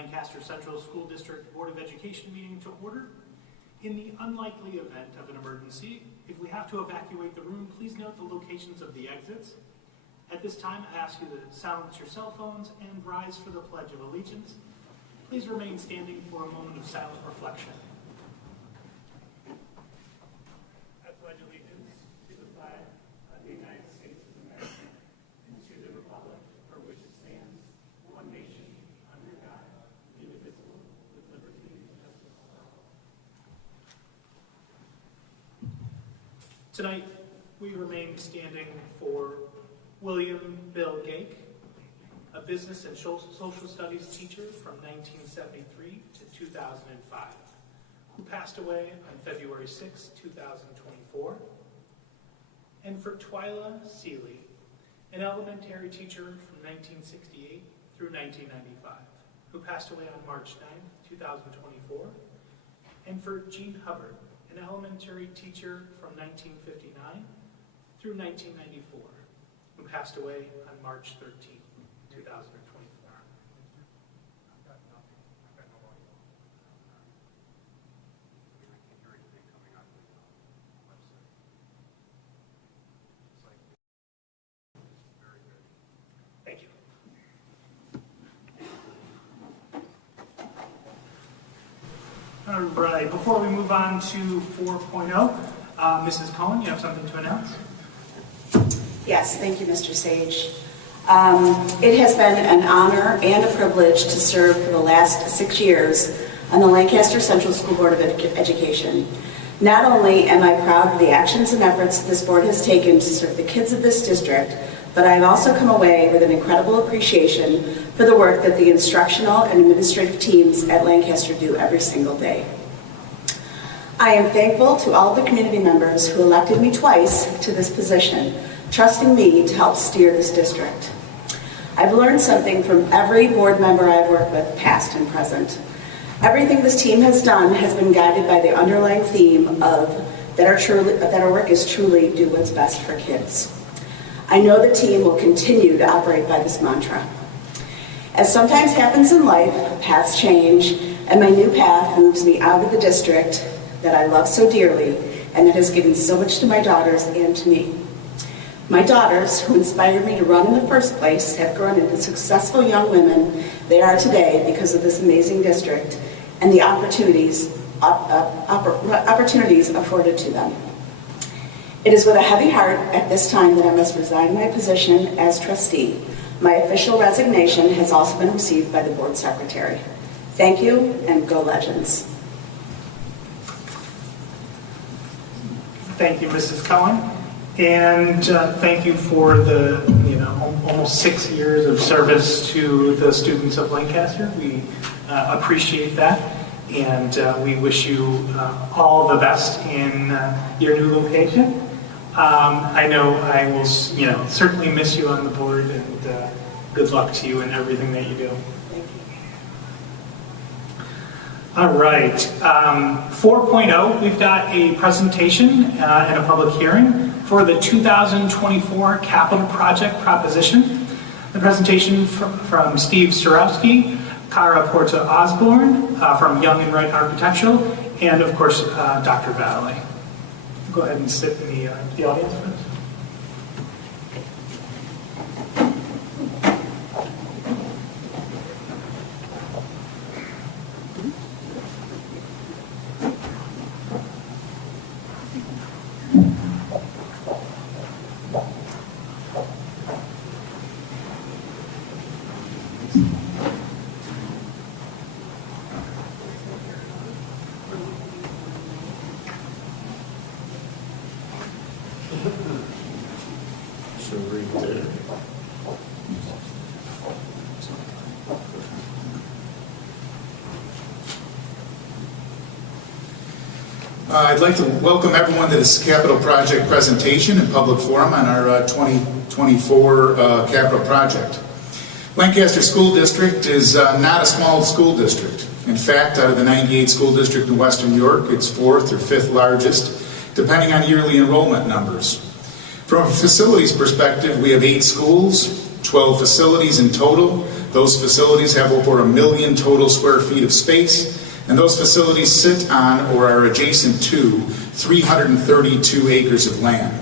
Lancaster Central School District Board of Education meeting to order. In the unlikely event of an emergency, if we have to evacuate the room, please note the locations of the exits. At this time, I ask you to silence your cell phones and rise for the Pledge of Allegiance. Please remain standing for a moment of silent reflection. I pledge allegiance to the flag of the United States of America and to the republic for which it stands, one nation, under God, indivisible, with liberty and justice for all. Tonight, we remain standing for William Bill Gake, a business and social studies teacher from 1973 to 2005, who passed away on February 6, 2024. And for Twyla Seeley, an elementary teacher from 1968 through 1995, who passed away on March 9, 2024. And for Jean Hubbard, an elementary teacher from 1959 through 1994, who passed away on March 13, 2024. Thank you. All right, before we move on to 4.0, Mrs. Cohen, you have something to announce? Yes, thank you, Mr. Sage. It has been an honor and a privilege to serve for the last 6 years on the Lancaster Central School Board of Education. Not only am I proud of the actions and efforts this board has taken to serve the kids of this district, but I have also come away with an incredible appreciation for the work that the instructional and administrative teams at Lancaster do every single day. I am thankful to all of the community members who elected me twice to this position, trusting me to help steer this district. I've learned something from every board member I've worked with, past and present. Everything this team has done has been guided by the underlying theme of that our work is truly do what's best for kids. I know the team will continue to operate by this mantra. As sometimes happens in life, paths change, and my new path moves me out of the district that I love so dearly and that has given so much to my daughters and to me. My daughters, who inspired me to run in the first place, have grown into successful young women they are today because of this amazing district and the opportunities afforded to them. It is with a heavy heart at this time that I must resign my position as trustee. My official resignation has also been received by the board secretary. Thank you, and go Legends. Thank you, Mrs. Cohen. And thank you for the almost 6 years of service to the students of Lancaster. We appreciate that, and we wish you all the best in your new location. I know I will certainly miss you on the board, and good luck to you in everything that you do. Thank you. All right, 4.0, we've got a presentation and a public hearing for the 2024 capital project proposition. The presentation from Steve Surowski, Cara Porta Osborne from Young and Wright Architectural, and of course, Dr. Valley. Go ahead and sit in the audience first. So right there. I'd like to welcome everyone to this capital project presentation and public forum on our 2024 capital project. Lancaster School District is not a small school district. In fact, out of the 98 school district in Western New York, it's 4th or 5th largest, depending on yearly enrollment numbers. From a facilities perspective, we have 8 schools, 12 facilities in total, Those facilities have over 1 million total square feet of space, and those facilities sit on or are adjacent to 332 acres of land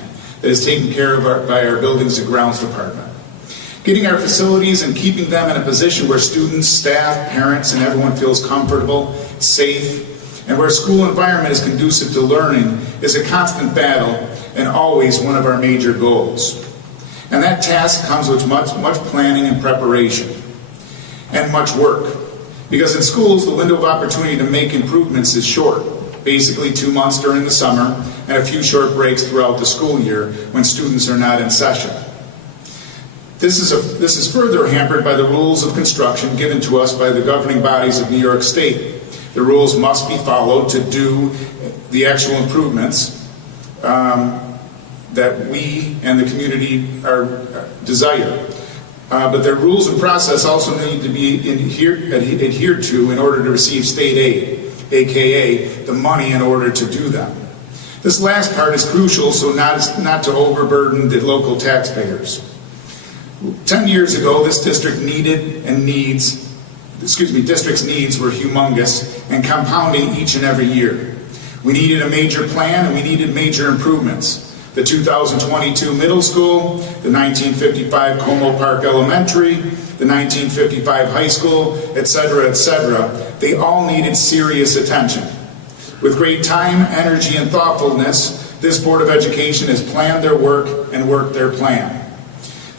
that is taken care of by our Buildings and Grounds Department. Getting our facilities and keeping them in a position where students, staff, parents, and everyone feels comfortable, safe, and where a school environment is conducive to learning is a constant battle and always one of our major goals. And that task comes with much planning and preparation and much work. Because in schools, the window of opportunity to make improvements is short, basically 2 months during the summer and a few short breaks throughout the school year when students are not in session. This is further hampered by the rules of construction given to us by the governing bodies of New York State. The rules must be followed to do the actual improvements that we and the community desire. But their rules and process also need to be adhered to in order to receive state aid, aka the money in order to do them. This last part is crucial so not to overburden the local taxpayers. 10 years ago, this district's needs were humongous and compounding each and every year. We needed a major plan and we needed major improvements. The 2022 middle school, the 1955 Como Park Elementary, the 1955 high school, etc., they all needed serious attention. With great time, energy, and thoughtfulness, this Board of Education has planned their work and worked their plan,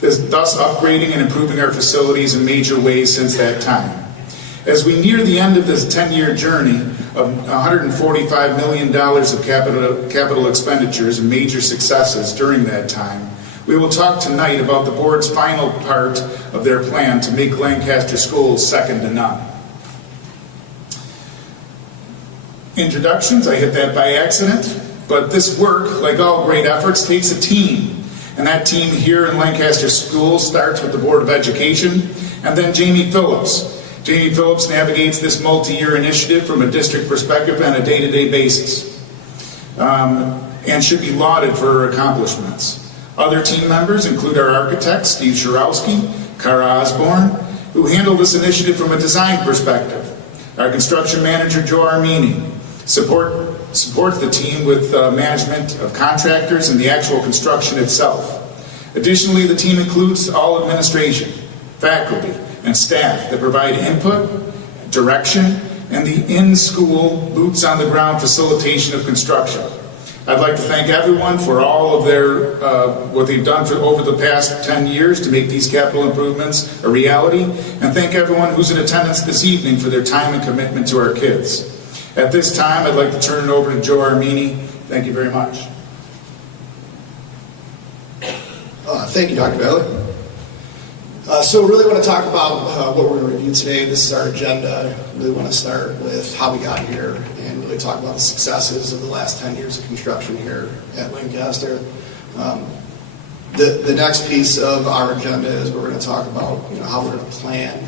thus upgrading and improving our facilities in major ways since that time. As we near the end of this 10-year journey of $145 million of capital expenditures and major successes during that time, we will talk tonight about the board's final part of their plan to make Lancaster schools second to none. Introductions, I hit that by accident, but this work, like all great efforts, takes a team. And that team here in Lancaster Schools starts with the Board of Education and then Jamie Phillips. Jamie Phillips navigates this multi-year initiative from a district perspective on a day-to-day basis and should be lauded for her accomplishments. Other team members include our architect, Steve Shirowski, Kara Osborne, who handle this initiative from a design perspective. Our construction manager, Joe Armini, supports the team with management of contractors and the actual construction itself. Additionally, the team includes all administration, faculty, and staff that provide input, direction, and the in-school, boots-on-the-ground facilitation of construction. I'd like to thank everyone for all of their what they've done over the past 10 years to make these capital improvements a reality, and thank everyone who's in attendance this evening for their time and commitment to our kids. At this time, I'd like to turn it over to Joe Armini. Thank you very much. Thank you, Dr. Bailey. So really want to talk about what we're going to review today. This is our agenda. Really want to start with how we got here and really talk about the successes of the last 10 years of construction here at Lancaster. The next piece of our agenda is we're going to talk about how we're going to plan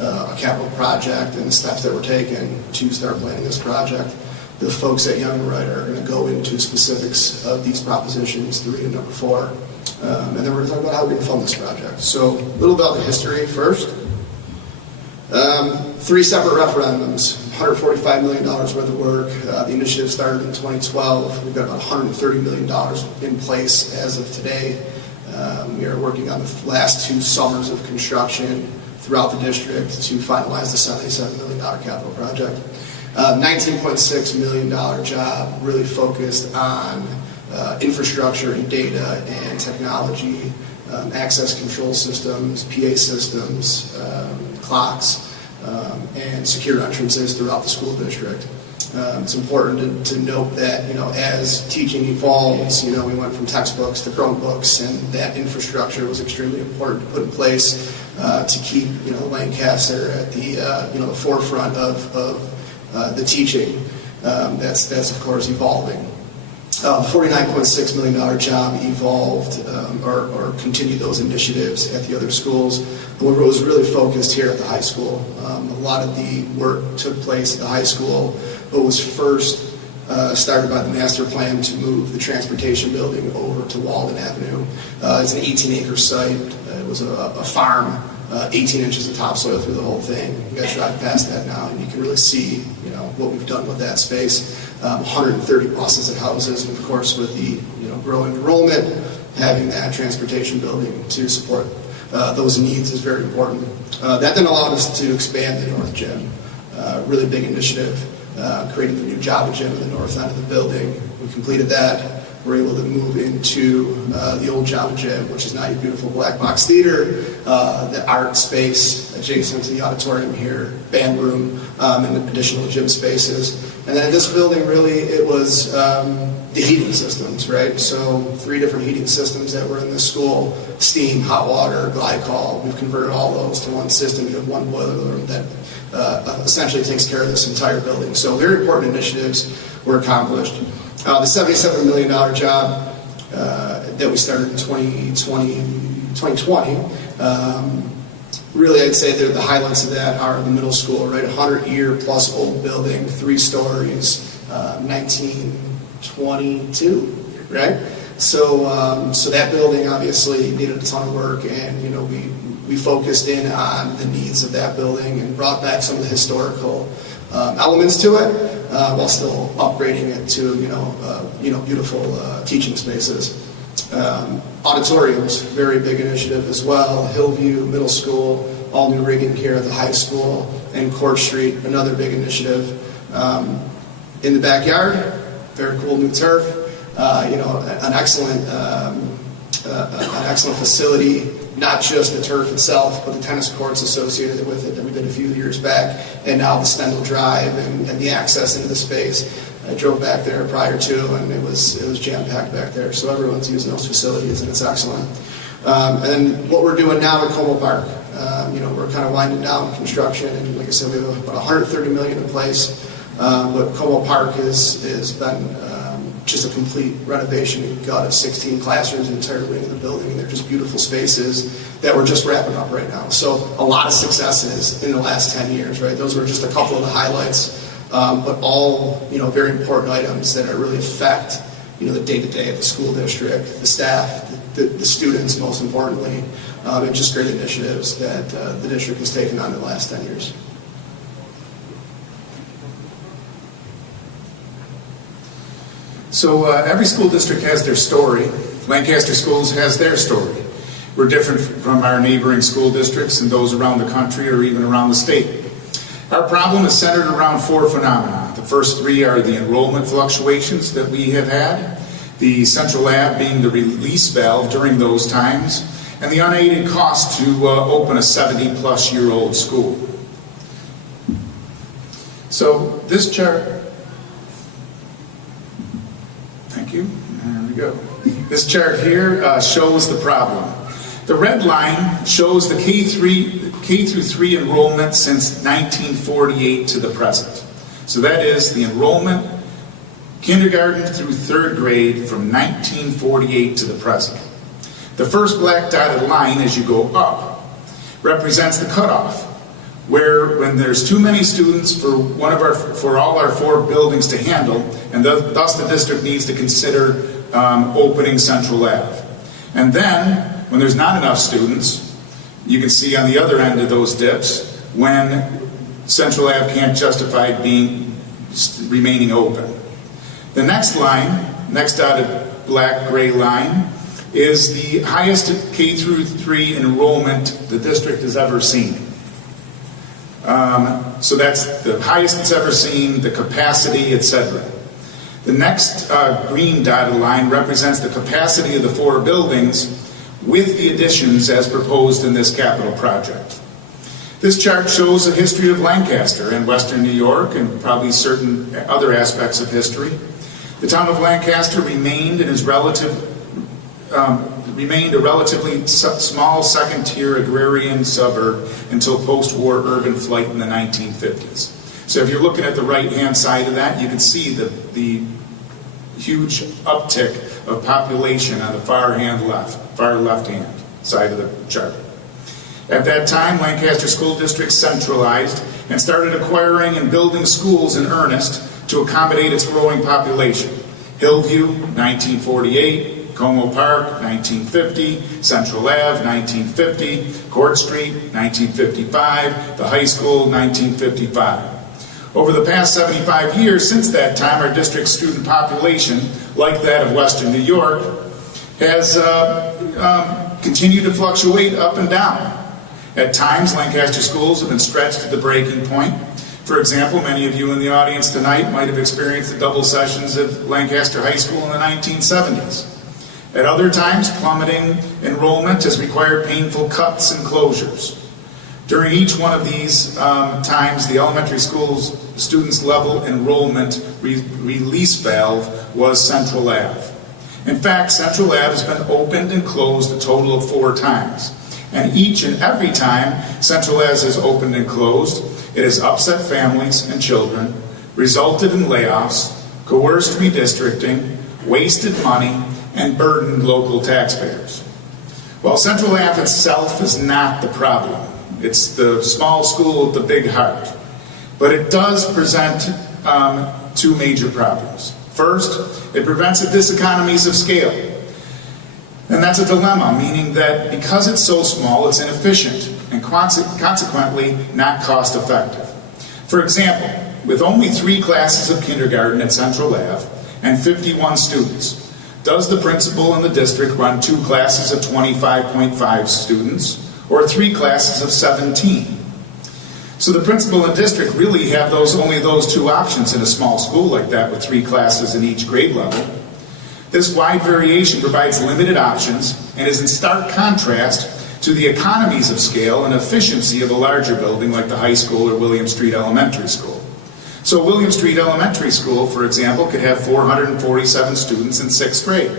a capital project and the steps that we're taking to start planning this project. The folks at Young and Wright are going to go into specifics of these propositions 3 and number 4. And then we're going to talk about how we're going to fund this project. So a little about the history first. 3 separate referendums, $145 million worth of work. The initiative started in 2012. We've got about $130 million in place as of today. We are working on the last 2 summers of construction throughout the district to finalize the $77 million capital project. $19.6 million job really focused on infrastructure and data and technology, access control systems, PA systems, clocks, and secure entrances throughout the school district. It's important to note that, as teaching evolves, we went from textbooks to Chromebooks, and that infrastructure was extremely important to put in place to keep, Lancaster at the, the forefront of the teaching. That's of course evolving. The $49.6 million job evolved or continued those initiatives at the other schools. But what was really focused here at the high school. A lot of the work took place at the high school, but was first started by the master plan to move the transportation building over to Walden Avenue. It's an 18-acre site. It was a farm 18 inches of topsoil through the whole thing. You guys drive past that now, and you can really see, what we've done with that space. 130 buses and houses, and of course, with the growing enrollment, having that transportation building to support those needs is very important. That then allowed us to expand the North Gym. Really big initiative, creating the new Java Gym in the north end of the building. We completed that. We're able to move into the old Java Gym, which is now your beautiful black box theater, the art space adjacent to the auditorium here, band room, and additional gym spaces. And then in this building, really, it was the heating systems, right? So 3 different heating systems that were in this school: steam, hot water, glycol. We've converted all those to one system. You have one boiler room that essentially takes care of this entire building. So very important initiatives were accomplished. The $77 million job that we started in 2020, really I'd say the highlights of that are the middle school, right? 100-year-plus old building, 3 stories, 1922, right? So that building obviously needed a ton of work, and we focused in on the needs of that building and brought back some of the historical elements to it, while still upgrading it to beautiful teaching spaces. Auditoriums, very big initiative as well. Hillview Middle School, all new rigging here at the high school, and Court Street, another big initiative. In the backyard, very cool new turf. An excellent facility. Not just the turf itself, but the tennis courts associated with it that we did a few years back, and now the Stendhal Drive and the access into the space. I drove back there prior to, and it was jam-packed back there. So everyone's using those facilities, and it's excellent. And then what we're doing now at Como Park, we're kind of winding down construction, and like I said, we have about $130 million in place. But Como Park has been just a complete renovation and gut of 16 classrooms, the entire wing of the building, and they're just beautiful spaces that we're just wrapping up right now. So a lot of successes in the last 10 years, right? Those were just a couple of the highlights, but all very important items that really affect the day-to-day of the school district, the staff, the students, most importantly, and just great initiatives that the district has taken on in the last 10 years. So every school district has their story. Lancaster Schools has their story. We're different from our neighboring school districts and those around the country or even around the state. Our problem is centered around 4 phenomena. The first 3 are the enrollment fluctuations that we have had, the central lab being the release valve during those times, and the unaided cost to open a 70-plus-year-old school. So this chart... Thank you. There we go. This chart here shows the problem. The red line shows the K through 3 enrollment since 1948 to the present. So that is the enrollment, kindergarten through 3rd grade, from 1948 to the present. The first black dotted line as you go up represents the cutoff, where when there's too many students for all our 4 buildings to handle, and thus the district needs to consider opening Central Ave. And then, when there's not enough students, you can see on the other end of those dips when Central Ave can't justify remaining open. The next line, next dotted black-gray line, is the highest K through 3 enrollment the district has ever seen. So that's the highest it's ever seen, the capacity, etc. The next green dotted line represents the capacity of the 4 buildings with the additions as proposed in this capital project. This chart shows a history of Lancaster and Western New York and probably certain other aspects of history. The town of Lancaster remained a relatively small second-tier agrarian suburb until post-war urban flight in the 1950s. So if you're looking at the right-hand side of that, you can see the huge uptick of population on the far left-hand side of the chart. At that time, Lancaster School District centralized and started acquiring and building schools in earnest to accommodate its growing population. Hillview, 1948, Como Park, 1950, Central Ave, 1950, Court Street, 1955, the high school, 1955. Over the past 75 years since that time, our district's student population, like that of Western New York, has continued to fluctuate up and down. At times, Lancaster schools have been stretched to the breaking point. For example, many of you in the audience tonight might have experienced the double sessions at Lancaster High School in the 1970s. At other times, plummeting enrollment has required painful cuts and closures. During each one of these times, the elementary school's students' level enrollment release valve was Central Ave. In fact, Central Ave has been opened and closed a total of 4 times. And each and every time Central Ave has opened and closed, it has upset families and children, resulted in layoffs, coerced redistricting, wasted money, and burdened local taxpayers. While Central Ave itself is not the problem, it's the small school with the big heart, but it does present 2 major problems. First, it prevents the diseconomies of scale. And that's a dilemma, meaning that because it's so small, it's inefficient and consequently not cost effective. For example, with only 3 classes of kindergarten at Central Ave and 51 students, does the principal in the district run 2 classes of 25.5 students or 3 classes of 17? So the principal and district really have only those 2 options in a small school like that with 3 classes in each grade level. This wide variation provides limited options and is in stark contrast to the economies of scale and efficiency of a larger building like the high school or William Street Elementary School. So William Street Elementary School, for example, could have 447 students in 6th grade.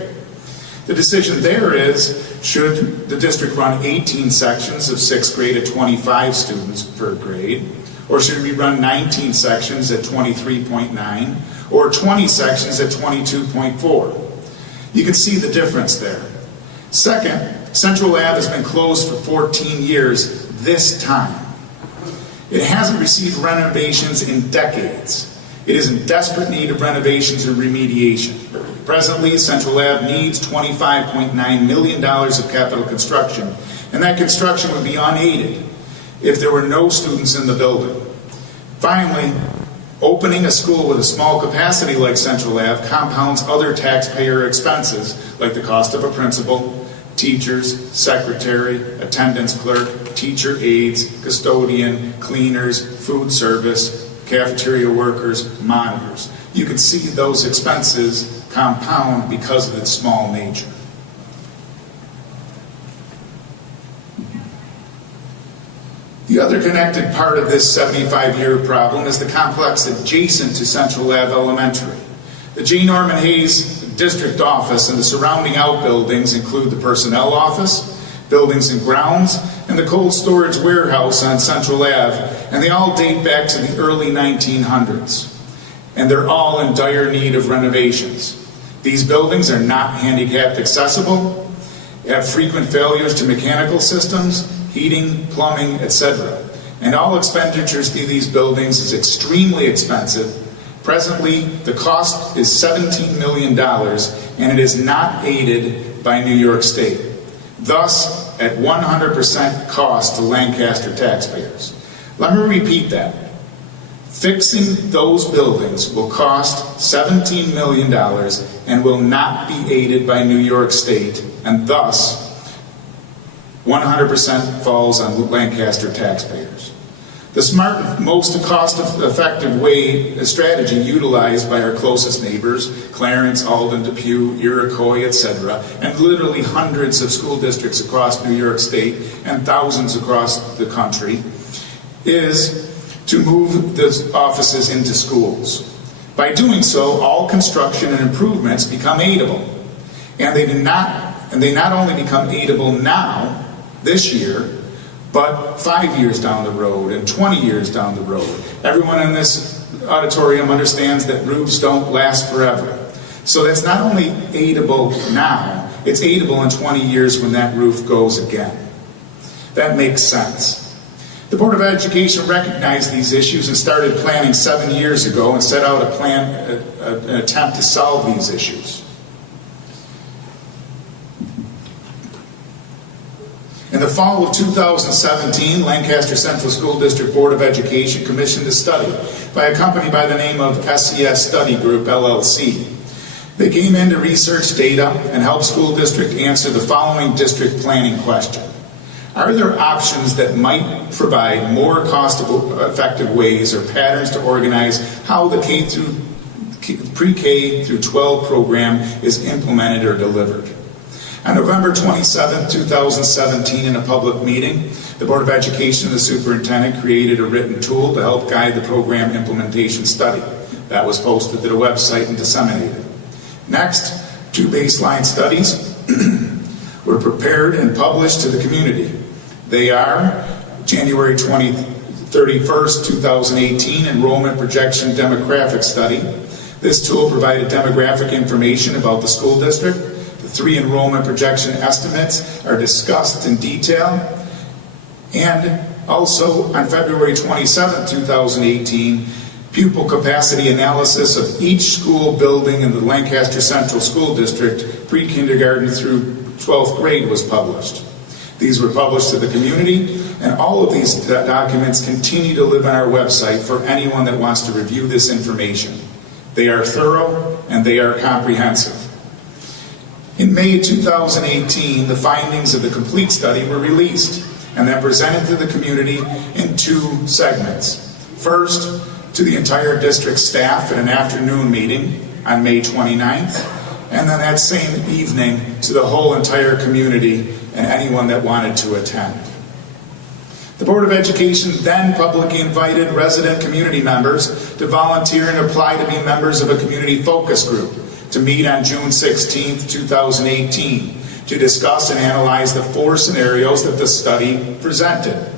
The decision there is, should the district run 18 sections of 6th grade at 25 students per grade, or should we run 19 sections at 23.9, or 20 sections at 22.4? You can see the difference there. Second, Central Ave has been closed for 14 years this time. It hasn't received renovations in decades. It is in desperate need of renovations and remediation. Presently, Central Ave needs $25.9 million of capital construction, and that construction would be unaided if there were no students in the building. Finally, opening a school with a small capacity like Central Ave compounds other taxpayer expenses like the cost of a principal, teachers, secretary, attendance clerk, teacher aides, custodian, cleaners, food service, cafeteria workers, monitors. You can see those expenses compound because of its small nature. The other connected part of this 75-year problem is the complex adjacent to Central Ave Elementary. The J. Norman Hayes District Office and the surrounding outbuildings include the Personnel Office, Buildings and Grounds, and the Cold Storage Warehouse on Central Ave, and they all date back to the early 1900s. And they're all in dire need of renovations. These buildings are not handicapped accessible, have frequent failures to mechanical systems, heating, plumbing, etc. And all expenditures to these buildings is extremely expensive. Presently, the cost is $17 million, and it is not aided by New York State. Thus, at 100% cost to Lancaster taxpayers. Let me repeat that. Fixing those buildings will cost $17 million and will not be aided by New York State, and thus 100% falls on Lancaster taxpayers. The smart and most cost-effective strategy utilized by our closest neighbors, Clarence, Alden, Depew, Iroquois, etc., and literally hundreds of school districts across New York State and thousands across the country, is to move the offices into schools. By doing so, all construction and improvements become aidable. And they not only become aidable now, this year, but 5 years down the road and 20 years down the road. Everyone in this auditorium understands that roofs don't last forever. So that's not only aidable now, it's aidable in 20 years when that roof goes again. That makes sense. The Board of Education recognized these issues and started planning 7 years ago and set out an attempt to solve these issues. the fall of 2017, Lancaster Central School District Board of Education commissioned a study by a company by the name of SES Study Group, LLC. They came in to research data and help school district answer the following district planning question. Are there options that might provide more cost-effective ways or patterns to organize how the pre-K through 12 program is implemented or delivered? On November 27, 2017, in a public meeting, the Board of Education and the superintendent created a written tool to help guide the program implementation study. That was posted to the website and disseminated. Next, 2 baseline studies were prepared and published to the community. They are January 31st, 2018, Enrollment Projection Demographic Study. This tool provided demographic information about the school district. The 3 enrollment projection estimates are discussed in detail. And also on February 27, 2018, pupil capacity analysis of each school building in the Lancaster Central School District, pre-kindergarten through 12th grade, was published. These were published to the community, and all of these documents continue to live on our website for anyone that wants to review this information. They are thorough and they are comprehensive. In May 2018, the findings of the complete study were released and then presented to the community in 2 segments. First, to the entire district staff at an afternoon meeting on May 29th, and then that same evening to the whole entire community and anyone that wanted to attend. The Board of Education then publicly invited resident community members to volunteer and apply to be members of a community focus group to meet on June 16, 2018, to discuss and analyze the 4 scenarios that the study presented.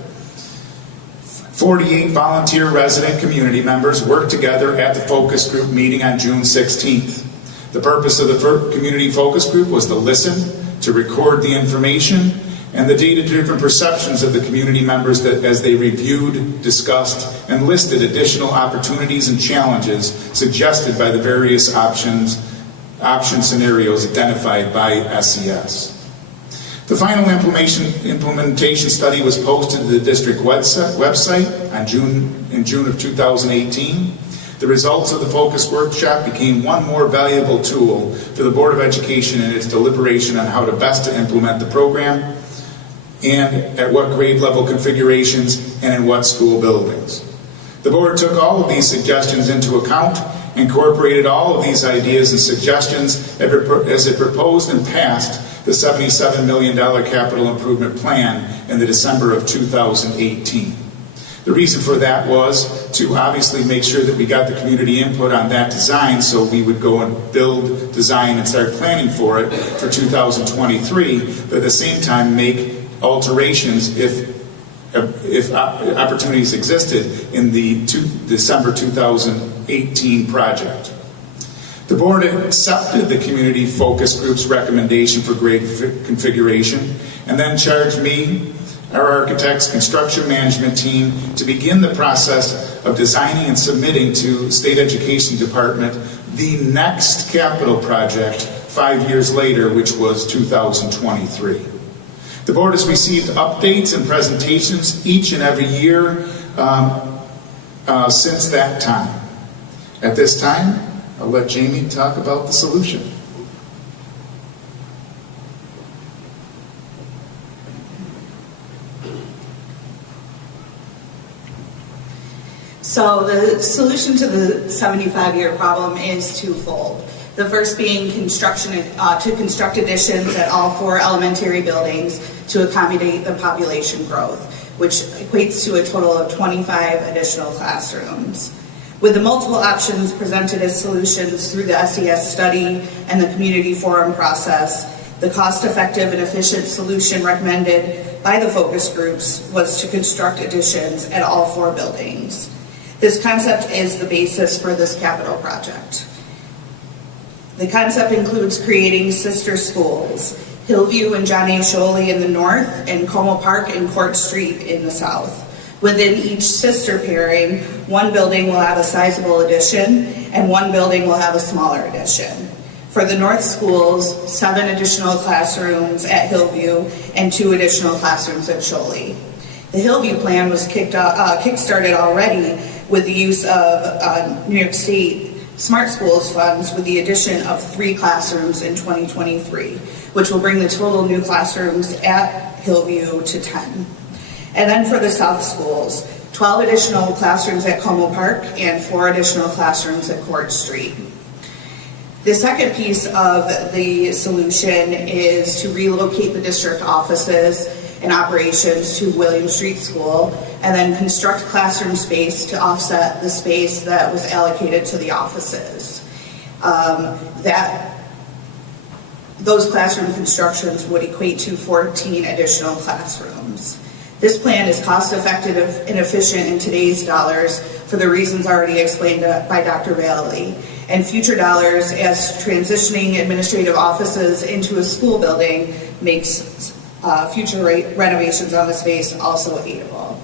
48 volunteer resident community members worked together at the focus group meeting on June 16th. The purpose of the community focus group was to listen, to record the information, and the data-driven perceptions of the community members that as they reviewed, discussed, and listed additional opportunities and challenges suggested by the various option scenarios identified by SES. The final implementation study was posted to the district website in June of 2018. The results of the focus workshop became one more valuable tool for the Board of Education in its deliberation on how to best to implement the program and at what grade level configurations and in what school buildings. The board took all of these suggestions into account, incorporated all of these ideas and suggestions as it proposed and passed the $77 million capital improvement plan in the December of 2018. The reason for that was to obviously make sure that we got the community input on that design, so we would go and build, design, and start planning for it for 2023, but at the same time make alterations if opportunities existed in the December 2018 project. The board accepted the community focus group's recommendation for grade configuration and then charged me, our architects, construction management team, to begin the process of designing and submitting to State Education Department the next capital project 5 years later, which was 2023. The board has received updates and presentations each and every year since that time. At this time, I'll let Jamie talk about the solution. So the solution to the 75-year problem is twofold. The first being to construct additions at all 4 elementary buildings to accommodate the population growth, which equates to a total of 25 additional classrooms. With the multiple options presented as solutions through the SES study and the community forum process, the cost-effective and efficient solution recommended by the focus groups was to construct additions at all 4 buildings. This concept is the basis for this capital project. The concept includes creating sister schools, Hillview and John A. Sholey in the north, and Como Park and Court Street in the south. Within each sister pairing, one building will have a sizable addition and one building will have a smaller addition. For the north schools, 7 additional classrooms at Hillview and 2 additional classrooms at Sholey. The Hillview plan was kick-started already with the use of New York State Smart Schools funds with the addition of 3 classrooms in 2023, which will bring the total new classrooms at Hillview to 10. And then for the south schools, 12 additional classrooms at Como Park and 4 additional classrooms at Court Street. The second piece of the solution is to relocate the district offices and operations to William Street School, and then construct classroom space to offset the space that was allocated to the offices. Those classroom constructions would equate to 14 additional classrooms. This plan is cost-effective and efficient in today's dollars for the reasons already explained by Dr. Valley, and future dollars as transitioning administrative offices into a school building makes future renovations on the space also aidable.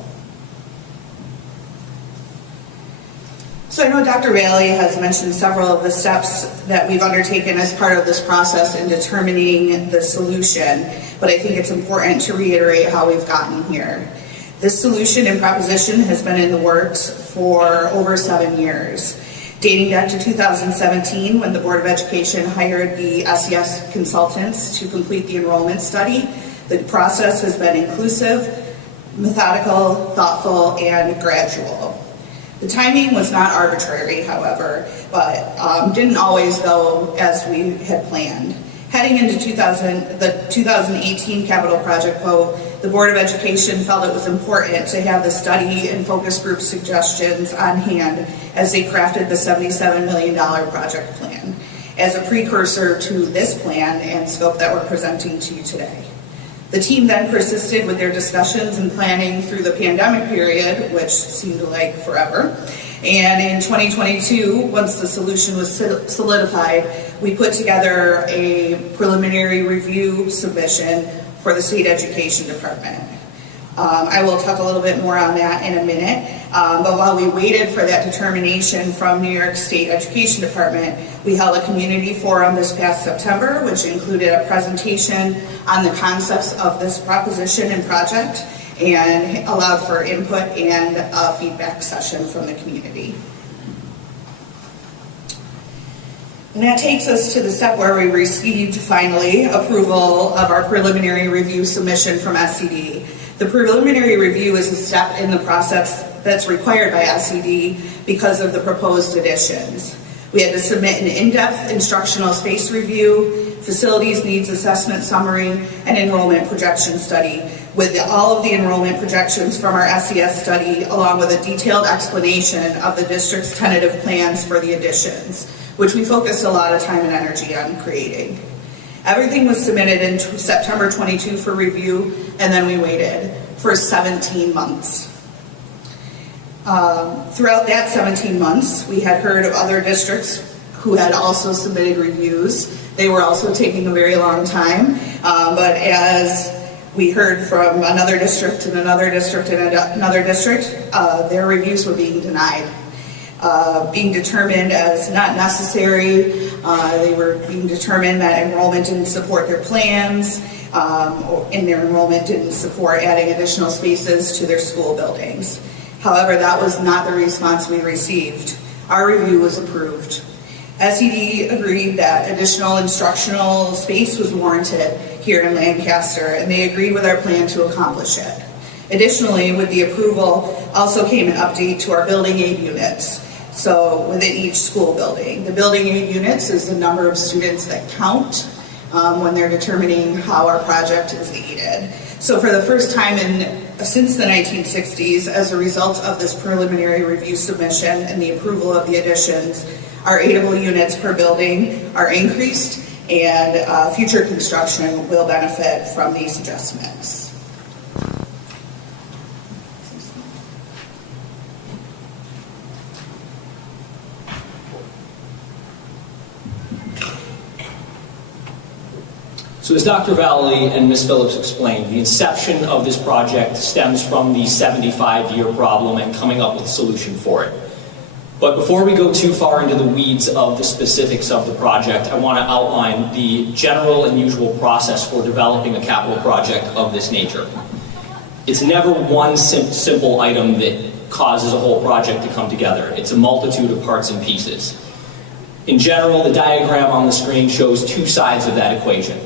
So I know Dr. Valley has mentioned several of the steps that we've undertaken as part of this process in determining the solution, but I think it's important to reiterate how we've gotten here. This solution and proposition has been in the works for over 7 years, dating back to 2017 when the Board of Education hired the SES consultants to complete the enrollment study. The process has been inclusive, methodical, thoughtful, and gradual. The timing was not arbitrary, however, but didn't always go as we had planned. Heading into the 2018 capital project vote, the Board of Education felt it was important to have the study and focus group suggestions on hand as they crafted the $77 million project plan as a precursor to this plan and scope that we're presenting to you today. The team then persisted with their discussions and planning through the pandemic period, which seemed like forever. And in 2022, once the solution was solidified, we put together a preliminary review submission for the State Education Department. I will talk a little bit more on that in a minute, but while we waited for that determination from New York State Education Department, we held a community forum this past September, which included a presentation on the concepts of this proposition and project, and allowed for input and a feedback session from the community. And that takes us to the step where we received, finally, approval of our preliminary review submission from SED. The preliminary review is a step in the process that's required by SED because of the proposed additions. We had to submit an in-depth instructional space review, facilities needs assessment summary, and enrollment projection study with all of the enrollment projections from our SES study, along with a detailed explanation of the district's tentative plans for the additions, which we focused a lot of time and energy on creating. Everything was submitted in September 22 for review, and then we waited for 17 months. Throughout that 17 months, we had heard of other districts who had also submitted reviews. They were also taking a very long time, but as we heard from another district and another district and another district, their reviews were being denied. Being determined as not necessary. They were being determined that enrollment didn't support their plans, and their enrollment didn't support adding additional spaces to their school buildings. However, that was not the response we received. Our review was approved. SED agreed that additional instructional space was warranted here in Lancaster, and they agreed with our plan to accomplish it. Additionally, with the approval also came an update to our building aid units. So within each school building, the building aid units is the number of students that count when they're determining how our project is aided. So for the first time since the 1960s, as a result of this preliminary review submission and the approval of the additions, our aidable units per building are increased, and future construction will benefit from these adjustments. So as Dr. Valley and Ms. Phillips explained, the inception of this project stems from the 75-year problem and coming up with a solution for it. But before we go too far into the weeds of the specifics of the project, I want to outline the general and usual process for developing a capital project of this nature. It's never one simple item that causes a whole project to come together. It's a multitude of parts and pieces. In general, the diagram on the screen shows two sides of that equation.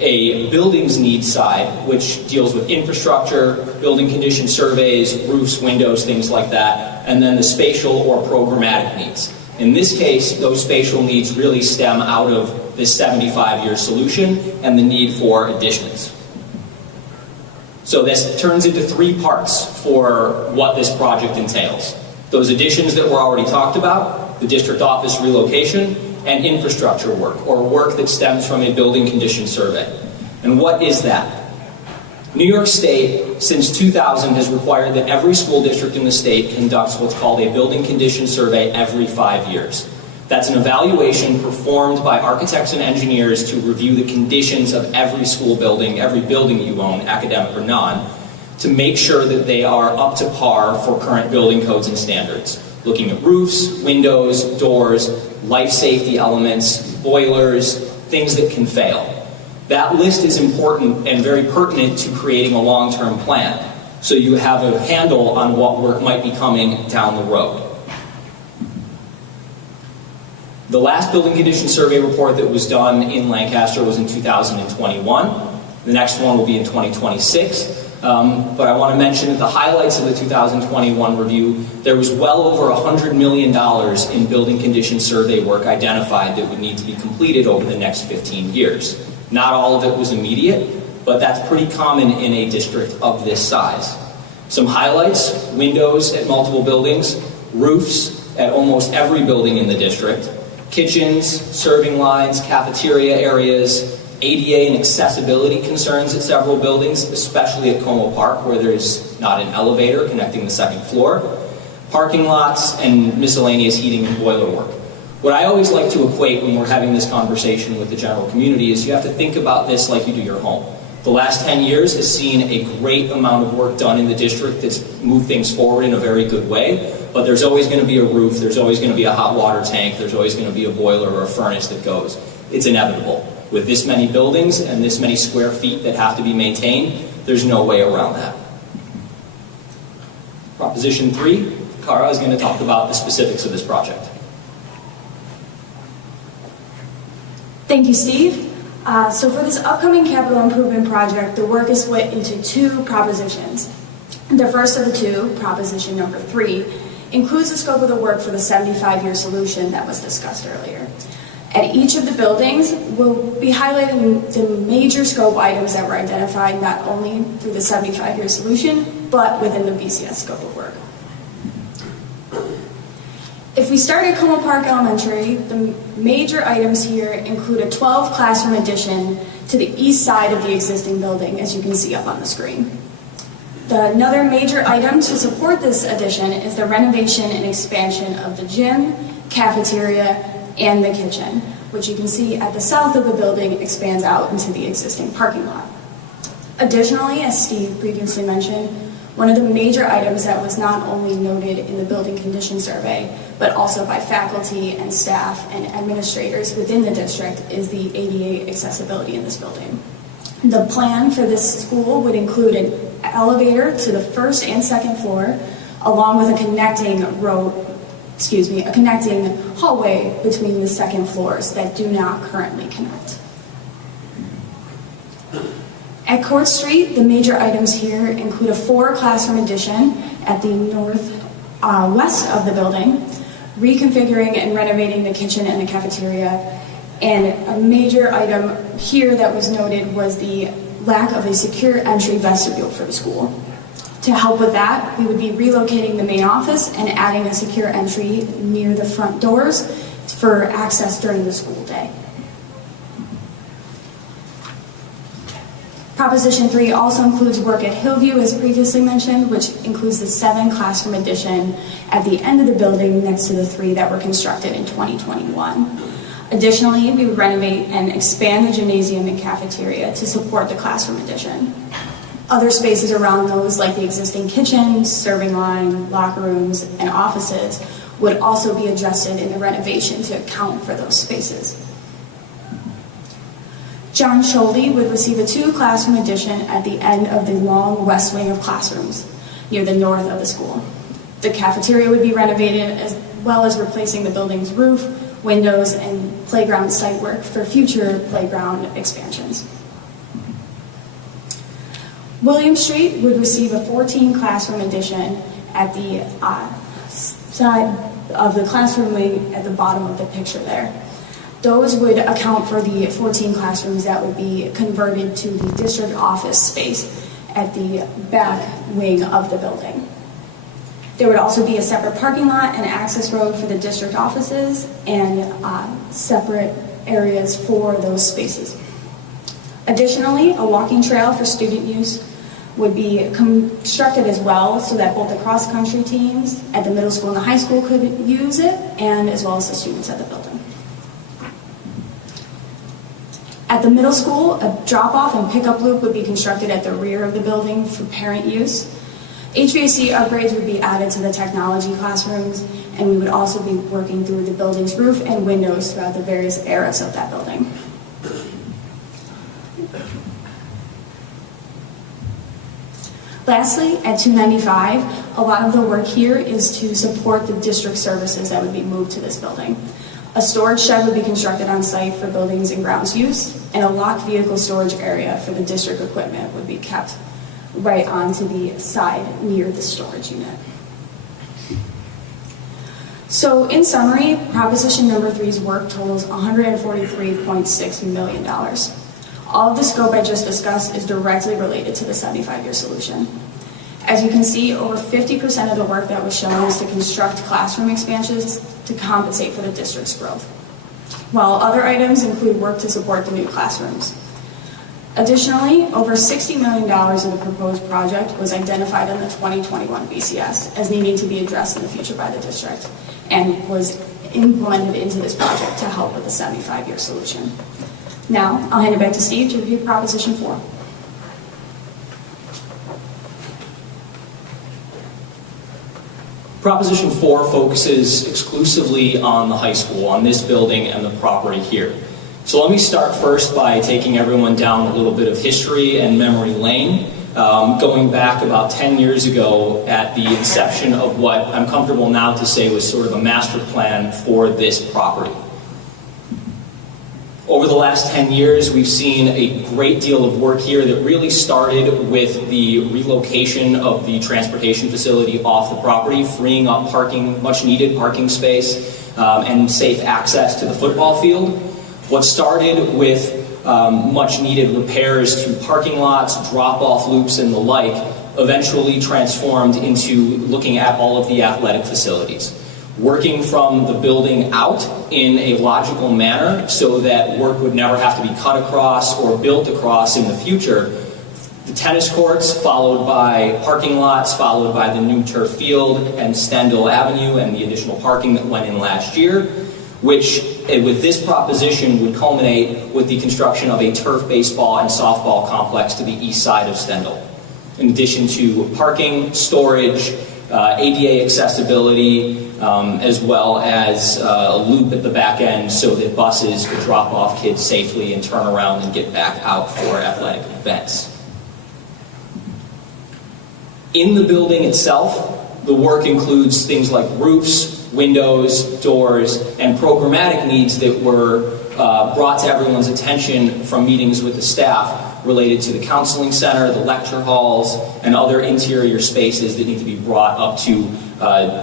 A buildings needs side, which deals with infrastructure, building condition surveys, roofs, windows, things like that, and then the spatial or programmatic needs. In this case, those spatial needs really stem out of this 75-year solution and the need for additions. So this turns into three parts for what this project entails. Those additions that were already talked about, the district office relocation, and infrastructure work, or work that stems from a building condition survey. And what is that? New York State, since 2000, has required that every school district in the state conducts what's called a building condition survey every 5 years. That's an evaluation performed by architects and engineers to review the conditions of every school building, every building you own, academic or non, to make sure that they are up to par for current building codes and standards. Looking at roofs, windows, doors, life safety elements, boilers, things that can fail. That list is important and very pertinent to creating a long-term plan, so you have a handle on what work might be coming down the road. The last building condition survey report that was done in Lancaster was in 2021. The next one will be in 2026. But I want to mention that the highlights of the 2021 review, there was well over $100 million in building condition survey work identified that would need to be completed over the next 15 years. Not all of it was immediate, but that's pretty common in a district of this size. Some highlights: windows at multiple buildings, roofs at almost every building in the district, kitchens, serving lines, cafeteria areas, ADA and accessibility concerns at several buildings, especially at Como Park, where there's not an elevator connecting the second floor, parking lots, and miscellaneous heating and boiler work. What I always like to equate when we're having this conversation with the general community is you have to think about this like you do your home. The last 10 years has seen a great amount of work done in the district that's moved things forward in a very good way, but there's always going to be a roof, there's always going to be a hot water tank, there's always going to be a boiler or a furnace that goes. It's inevitable. With this many buildings and this many square feet that have to be maintained, there's no way around that. Proposition 3, Cara is going to talk about the specifics of this project. Thank you, Steve. So for this upcoming capital improvement project, the work is split into two propositions. The first of the two, proposition number 3, includes the scope of the work for the 75-year solution that was discussed earlier. At each of the buildings, we'll be highlighting the major scope items that were identified not only through the 75-year solution, but within the BCS scope of work. If we start at Como Park Elementary, the major items here include a 12-classroom addition to the east side of the existing building, as you can see up on the screen. Another major item to support this addition is the renovation and expansion of the gym, cafeteria, and the kitchen, which you can see at the south of the building expands out into the existing parking lot. Additionally, as Steve previously mentioned, one of the major items that was not only noted in the building condition survey, but also by faculty and staff and administrators within the district is the ADA accessibility in this building. The plan for this school would include an elevator to the first and second floor, along with a connecting hallway between the second floors that do not currently connect. At Court Street, the major items here include a 4-classroom addition at the northwest of the building, reconfiguring and renovating the kitchen and the cafeteria, and a major item here that was noted was the lack of a secure entry vestibule for the school. To help with that, we would be relocating the main office and adding a secure entry near the front doors for access during the school day. Proposition 3 also includes work at Hillview, as previously mentioned, which includes the 7-classroom addition at the end of the building next to the 3 that were constructed in 2021. Additionally, we would renovate and expand the gymnasium and cafeteria to support the classroom addition. Other spaces around those, like the existing kitchen, serving line, locker rooms, and offices, would also be adjusted in the renovation to account for those spaces. John Scholde would receive a 2-classroom addition at the end of the long west wing of classrooms, near the north of the school. The cafeteria would be renovated, as well as replacing the building's roof, windows, and playground site work for future playground expansions. William Street would receive a 14-classroom addition at the side of the classroom wing at the bottom of the picture there. Those would account for the 14 classrooms that would be converted to the district office space at the back wing of the building. There would also be a separate parking lot and access road for the district offices and separate areas for those spaces. Additionally, a walking trail for student use would be constructed as well so that both the cross-country teams at the middle school and the high school could use it, and as well as the students at the building. At the middle school, a drop-off and pickup loop would be constructed at the rear of the building for parent use. HVAC upgrades would be added to the technology classrooms, and we would also be working through the building's roof and windows throughout the various eras of that building. Lastly, at 295, a lot of the work here is to support the district services that would be moved to this building. A storage shed would be constructed on site for buildings and grounds use, and a locked vehicle storage area for the district equipment would be kept right onto the side near the storage unit. So in summary, Proposition number 3's work totals $143.6 million. All of the scope I just discussed is directly related to the 75-year solution. As you can see, over 50% of the work that was shown is to construct classroom expansions to compensate for the district's growth, while other items include work to support the new classrooms. Additionally, over $60 million of the proposed project was identified in the 2021 BCS as needing to be addressed in the future by the district, and was implemented into this project to help with the 75-year solution. Now, I'll hand it back to Steve to review Proposition 4. Proposition 4 focuses exclusively on the high school, on this building and the property here. So let me start first by taking everyone down a little bit of history and memory lane, going back about 10 years ago at the inception of what I'm comfortable now to say was sort of a master plan for this property. Over the last 10 years, we've seen a great deal of work here that really started with the relocation of the transportation facility off the property, freeing up parking, much needed parking space, and safe access to the football field. What started with much needed repairs to parking lots, drop-off loops, and the like, eventually transformed into looking at all of the athletic facilities. Working from the building out in a logical manner so that work would never have to be cut across or built across in the future. The tennis courts, followed by parking lots, followed by the new turf field and Stendhal Avenue and the additional parking that went in last year, which with this proposition would culminate with the construction of a turf baseball and softball complex to the east side of Stendhal. In addition to parking, storage, ADA accessibility, as well as a loop at the back end so that buses could drop off kids safely and turn around and get back out for athletic events. In the building itself, the work includes things like roofs, windows, doors, and programmatic needs that were brought to everyone's attention from meetings with the staff related to the counseling center, the lecture halls, and other interior spaces that need to be brought up to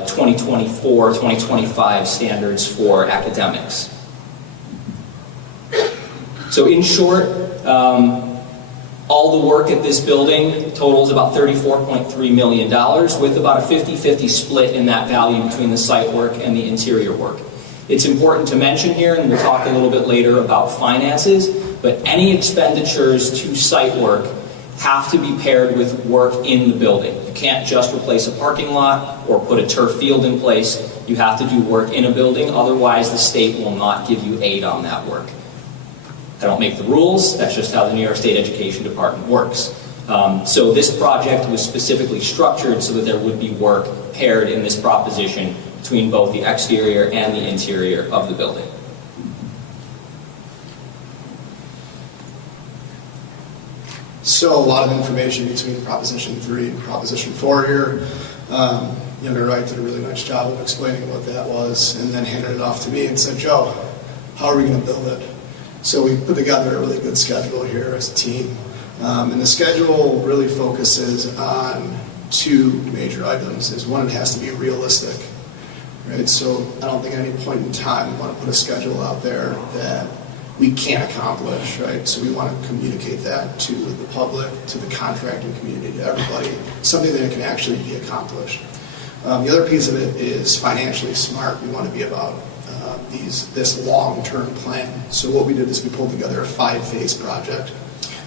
2024, 2025 standards for academics. So in short, all the work at this building totals about $34.3 million, with about a 50-50 split in that value between the site work and the interior work. It's important to mention here, and we'll talk a little bit later about finances, but any expenditures to site work have to be paired with work in the building. You can't just replace a parking lot or put a turf field in place. You have to do work in a building, otherwise the state will not give you aid on that work. I don't make the rules, that's just how the New York State Education Department works. So this project was specifically structured so that there would be work paired in this proposition between both the exterior and the interior of the building. So a lot of information between Proposition 3 and Proposition 4 here. Younger Wright did a really nice job of explaining what that was, and then handed it off to me and said, Joe, how are we going to build it? So we put together a really good schedule here as a team. And the schedule really focuses on two major items. Is one, it has to be realistic, right? So I don't think at any point in time we want to put a schedule out there that we can't accomplish, right? So we want to communicate that to the public, to the contracting community, to everybody, something that can actually be accomplished. The other piece of it is financially smart. We want to be about this long-term plan. So what we did is we pulled together a 5-phase project.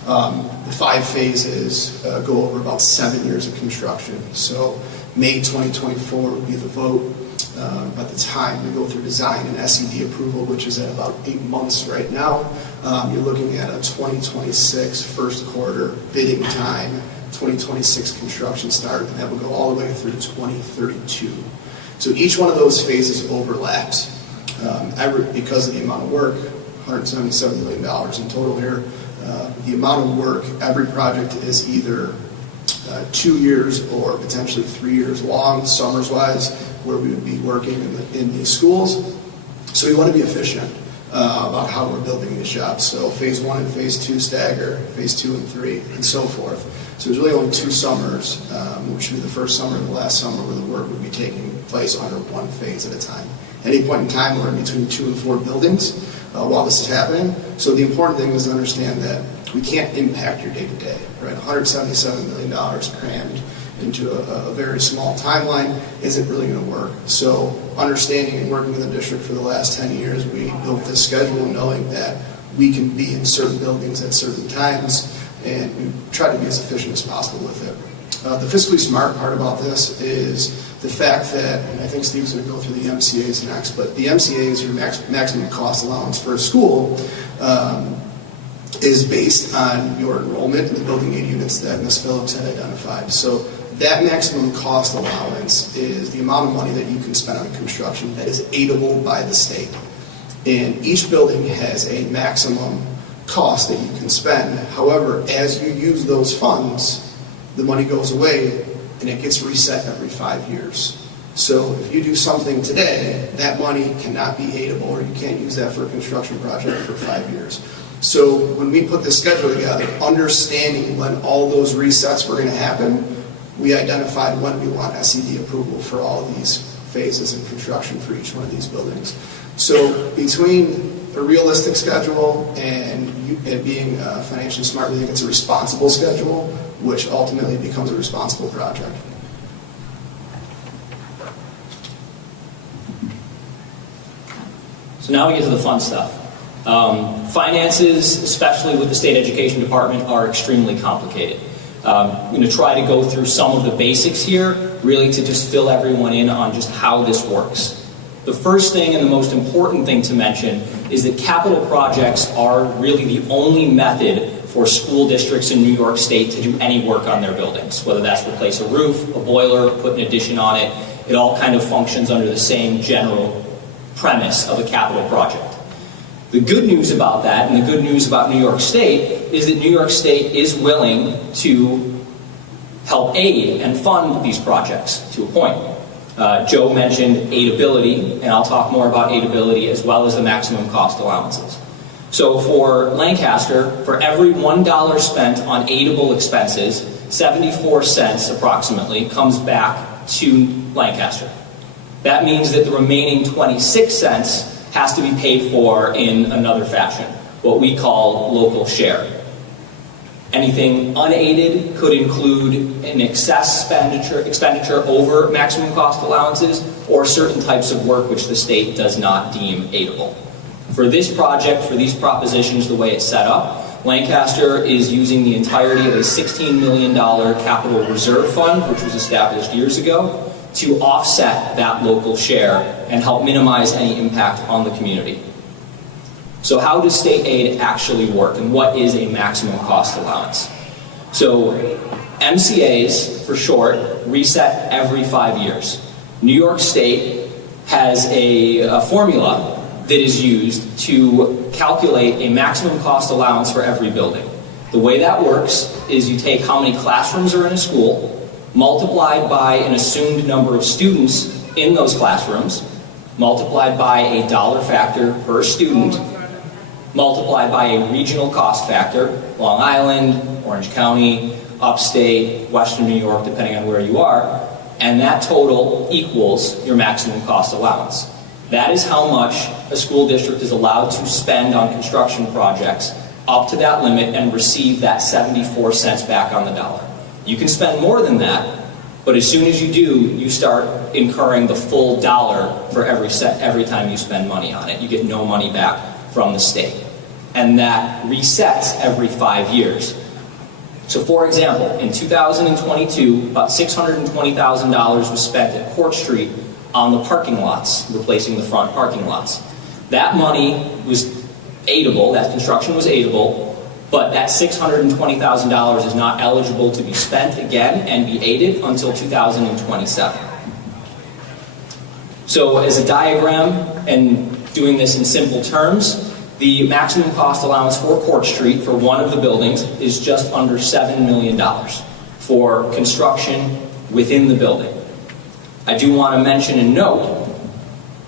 The 5 phases go over about 7 years of construction. So May 2024 would be the vote. By the time we go through design and SED approval, which is at about 8 months right now, you're looking at a 2026 first quarter bidding time, 2026 construction start, and that will go all the way through 2032. So each one of those phases overlaps. Because of the amount of work, $177 million in total here, the amount of work, every project is either 2 years or potentially 3 years long, summers-wise, where we would be working in these schools. So we want to be efficient about how we're building these jobs. So phase 1 and phase 2 stagger, phase 2 and 3, and so forth. So there's really only 2 summers, which would be the first summer and the last summer, where the work would be taking place under one phase at a time. At any point in time, we're in between 2 and 4 buildings while this is happening. So the important thing is to understand that we can't impact your day-to-day, right? $177 million crammed into a very small timeline isn't really going to work. So understanding and working with the district for the last 10 years, we built this schedule knowing that we can be in certain buildings at certain times, and we try to be as efficient as possible with it. The fiscally smart part about this is the fact that, and I think Steve's going to go through the MCAs next, but the MCAs, your maximum cost allowance for a school, is based on your enrollment in the building aid units that Ms. Phillips had identified. So that maximum cost allowance is the amount of money that you can spend on construction that is aidable by the state. And each building has a maximum cost that you can spend. However, as you use those funds, the money goes away and it gets reset every 5 years. So if you do something today, that money cannot be aidable, or you can't use that for a construction project for 5 years. So when we put this schedule together, understanding when all those resets were going to happen, we identified when we want SED approval for all of these phases in construction for each one of these buildings. So between a realistic schedule and it being financially smart, we think it's a responsible schedule, which ultimately becomes a responsible project. So now we get to the fun stuff. Finances, especially with the state education department, are extremely complicated. I'm going to try to go through some of the basics here, really to just fill everyone in on just how this works. The first thing and the most important thing to mention is that capital projects are really the only method for school districts in New York State to do any work on their buildings, whether that's replace a roof, a boiler, put an addition on it. It all kind of functions under the same general premise of a capital project. The good news about that, and the good news about New York State, is that New York State is willing to help aid and fund these projects to a point. Joe mentioned aidability, and I'll talk more about aidability as well as the maximum cost allowances. So for Lancaster, for every $1 spent on aidable expenses, 74 cents approximately comes back to Lancaster. That means that the remaining 26 cents has to be paid for in another fashion, what we call local share. Anything unaided could include an excess expenditure over maximum cost allowances, or certain types of work which the state does not deem aidable. For this project, for these propositions, the way it's set up, Lancaster is using the entirety of a $16 million capital reserve fund, which was established years ago, to offset that local share and help minimize any impact on the community. So how does state aid actually work, and what is a maximum cost allowance? So MCAs, for short, reset every 5 years. New York State has a formula that is used to calculate a maximum cost allowance for every building. The way that works is you take how many classrooms are in a school, multiplied by an assumed number of students in those classrooms, multiplied by a dollar factor per student, multiplied by a regional cost factor, Long Island, Orange County, upstate, Western New York, depending on where you are, and that total equals your maximum cost allowance. That is how much a school district is allowed to spend on construction projects up to that limit and receive that 74 cents back on the dollar. You can spend more than that, but as soon as you do, you start incurring the full dollar for every time you spend money on it. You get no money back from the state. And that resets every 5 years. So for example, in 2022, about $620,000 was spent at Court Street on the parking lots, replacing the front parking lots. That money was aidable, that construction was aidable, but that $620,000 is not eligible to be spent again and be aided until 2027. So as a diagram, and doing this in simple terms, the maximum cost allowance for Court Street for one of the buildings is just under $7 million for construction within the building. I do want to mention and note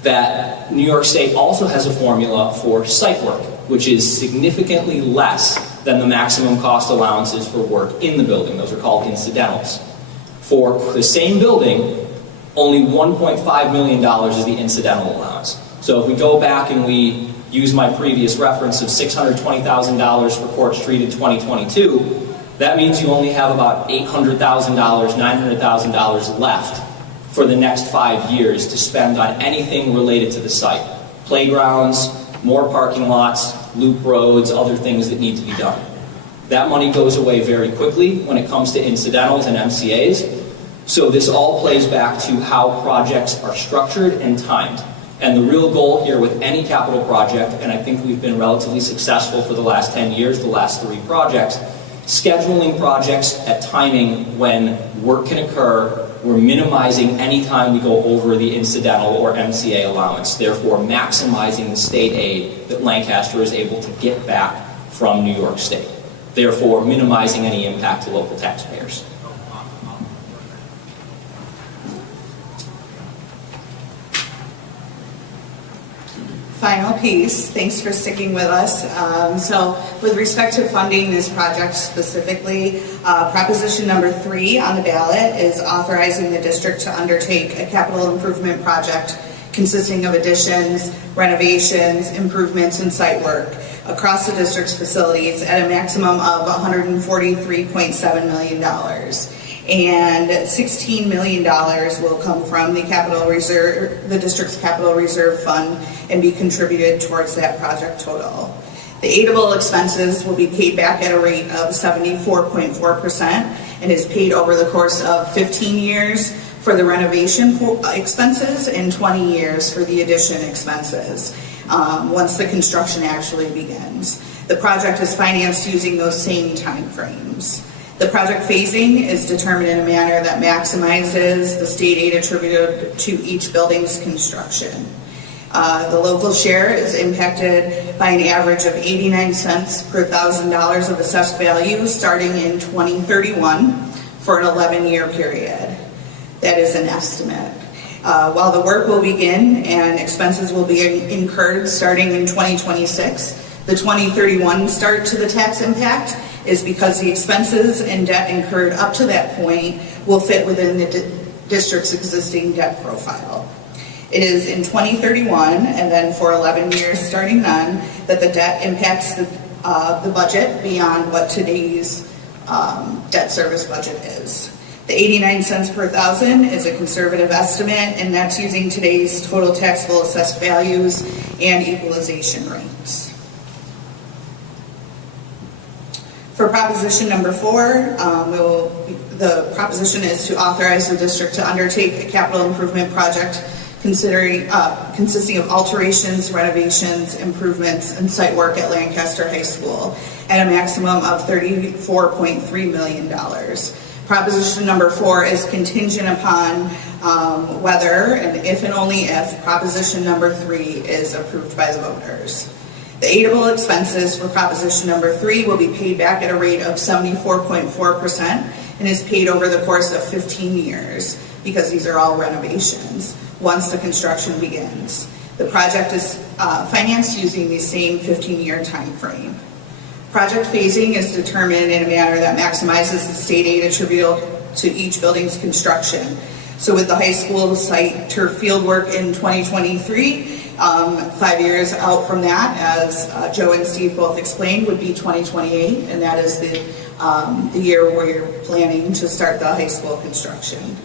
that New York State also has a formula for site work, which is significantly less than the maximum cost allowances for work in the building. Those are called incidentals. For the same building, only $1.5 million is the incidental allowance. So if we go back and we use my previous reference of $620,000 for Court Street in 2022, that means you only have about $800,000, $900,000 left for the next 5 years to spend on anything related to the site. Playgrounds, more parking lots, loop roads, other things that need to be done. That money goes away very quickly when it comes to incidentals and MCAs. So this all plays back to how projects are structured and timed. And the real goal here with any capital project, and I think we've been relatively successful for the last 10 years, the last 3 projects, scheduling projects at timing when work can occur. We're minimizing any time we go over the incidental or MCA allowance, therefore maximizing the state aid that Lancaster is able to get back from New York State, therefore minimizing any impact to local taxpayers. Final piece, thanks for sticking with us. So with respect to funding this project specifically, proposition number 3 on the ballot is authorizing the district to undertake a capital improvement project consisting of additions, renovations, improvements, and site work across the district's facilities at a maximum of $143.7 million. And $16 million will come from the district's capital reserve fund and be contributed towards that project total. The aidable expenses will be paid back at a rate of 74.4% and is paid over the course of 15 years for the renovation expenses and 20 years for the addition expenses once the construction actually begins. The project is financed using those same time frames. The project phasing is determined in a manner that maximizes the state aid attributed to each building's construction. The local share is impacted by an average of 89 cents per $1,000 of assessed value starting in 2031 for an 11-year period. That is an estimate. While the work will begin and expenses will be incurred starting in 2026, the 2031 start to the tax impact is because the expenses and debt incurred up to that point will fit within the district's existing debt profile. It is in 2031 and then for 11 years starting then that the debt impacts the budget beyond what today's debt service budget is. The 89 cents per thousand is a conservative estimate, and that's using today's total taxable assessed values and equalization rates. For proposition number 4, the proposition is to authorize the district to undertake a capital improvement project consisting of alterations, renovations, improvements, and site work at Lancaster High School at a maximum of $34.3 million. Proposition number 4 is contingent upon whether and if and only if Proposition number 3 is approved by the voters. The aidable expenses for Proposition number 3 will be paid back at a rate of 74.4% and is paid over the course of 15 years because these are all renovations once the construction begins. The project is financed using the same 15-year time frame. Project phasing is determined in a manner that maximizes the state aid attributable to each building's construction. So with the high school site turf field work in 2023, 5 years out from that, as Joe and Steve both explained, would be 2028, and that is the year where you're planning to start the high school construction.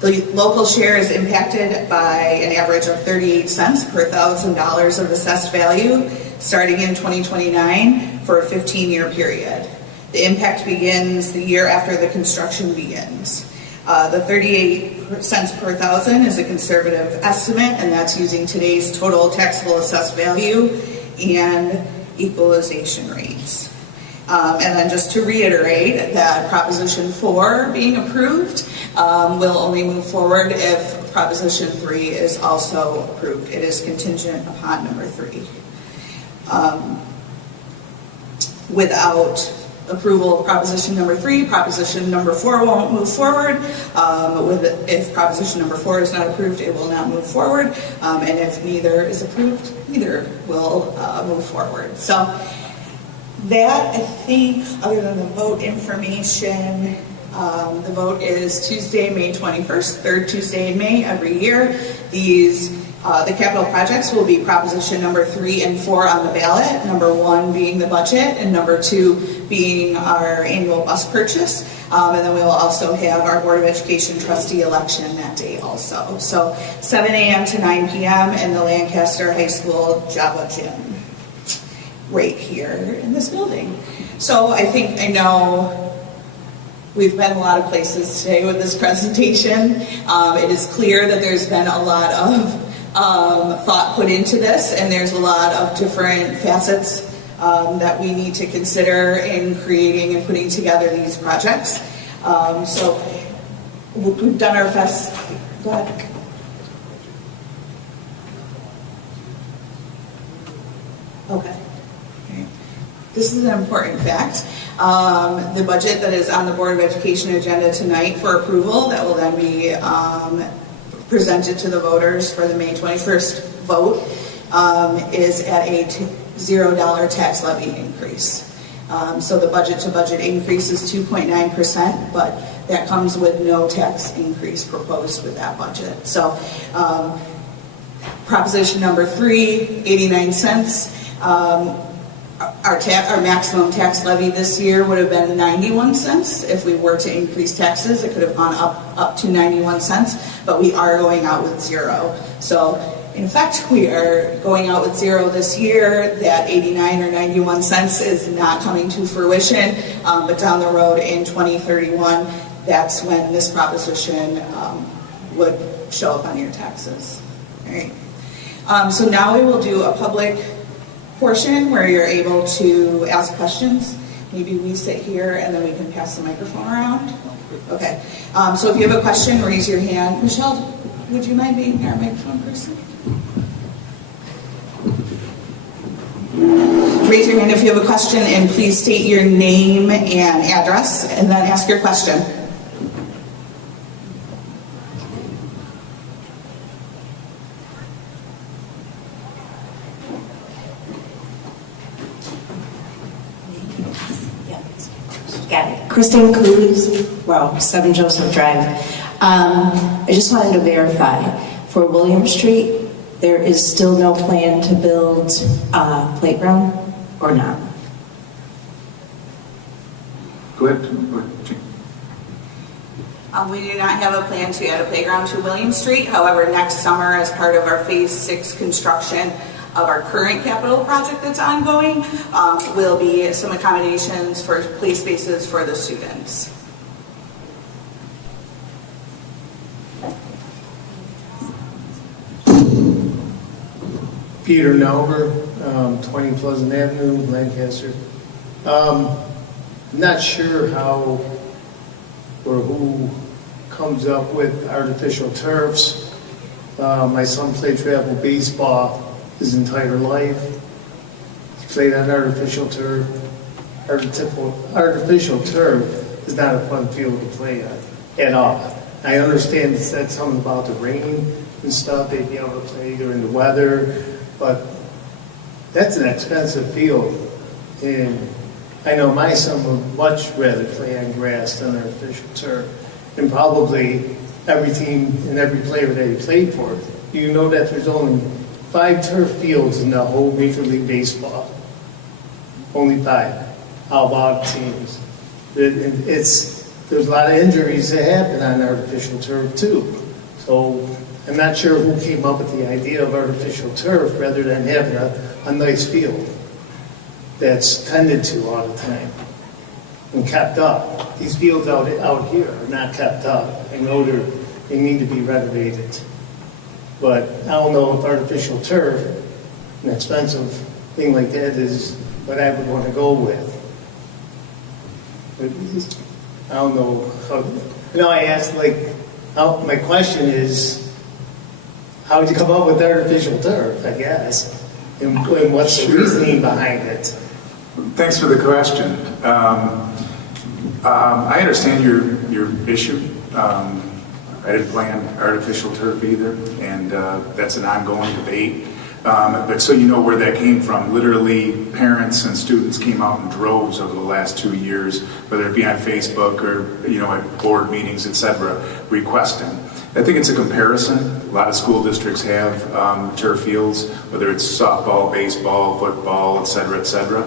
The local share is impacted by an average of 38 cents per $1,000 of assessed value starting in 2029 for a 15-year period. The impact begins the year after the construction begins. The 38 cents per thousand is a conservative estimate, and that's using today's total taxable assessed value and equalization rates. And then just to reiterate that Proposition 4 being approved will only move forward if Proposition 3 is also approved. It is contingent upon number 3. Without approval of Proposition number 3, Proposition number 4 won't move forward. If Proposition number 4 is not approved, it will not move forward. And if neither is approved, neither will move forward. So that, I think, other than the vote information, the vote is Tuesday, May 21st, third Tuesday in May every year. The capital projects will be Proposition number 3 and 4 on the ballot, number 1 being the budget and number 2 being our annual bus purchase. And then we will also have our Board of Education trustee election that day also. So 7 a.m. to 9 p.m. in the Lancaster High School Java Gym right here in this building. So I know we've been a lot of places today with this presentation. It is clear that there's been a lot of thought put into this, and there's a lot of different facets that we need to consider in creating and putting together these projects. So we've done our best. Go ahead. Okay. This is an important fact. The budget that is on the Board of Education agenda tonight for approval, that will then be presented to the voters for the May 21st vote, is at a $0 tax levy increase. So the budget to budget increase is 2.9%, but that comes with no tax increase proposed with that budget. So Proposition number 3, 89 cents. Our maximum tax levy this year would have been 91 cents. If we were to increase taxes, it could have gone up to 91 cents, but we are going out with 0. So in fact, we are going out with 0 this year. That 89 or 91 cents is not coming to fruition, but down the road in 2031, that's when this proposition would show up on your taxes. All right. So now we will do a public portion where you're able to ask questions. Maybe we sit here and then we can pass the microphone around. Okay. So if you have a question, raise your hand. Michelle, would you mind being our microphone person? Raise your hand if you have a question, and please state your name and address, and then ask your question. Christine Cruz, 7 Joseph Drive. I just wanted to verify, for William Street, there is still no plan to build a playground or not? Go ahead. We do not have a plan to add a playground to William Street. However, next summer, as part of our Phase 6 construction of our current capital project that's ongoing, will be some accommodations for play spaces for the students. Peter Nauber, 20 Pleasant Avenue, Lancaster. I'm not sure how or who comes up with artificial turfs. My son played travel baseball his entire life. He played on artificial turf. Artificial turf is not a fun field to play on at all. I understand it said something about the rain and stuff, they'd be able to play during the weather, but that's an expensive field. And I know my son would much rather play on grass than artificial turf. And probably every team and every player that he played for, you know that there's only 5 turf fields in the whole Major League Baseball. Only 5. How about teams? There's a lot of injuries that happen on artificial turf too. So I'm not sure who came up with the idea of artificial turf rather than having a nice field that's tended to all the time and kept up. These fields out here are not kept up. I know they need to be renovated. But I don't know if artificial turf, an expensive thing like that, is what I would want to go with. But I don't know how, I asked my question is, how did you come up with artificial turf, I guess? And what's the reasoning behind it? Thanks for the question. I understand your issue. I didn't plan artificial turf either, and that's an ongoing debate. But so you know where that came from. Literally, parents and students came out in droves over the last 2 years, whether it be on Facebook or at board meetings, etc., requesting. I think it's a comparison. A lot of school districts have turf fields, whether it's softball, baseball, football, etc., etc.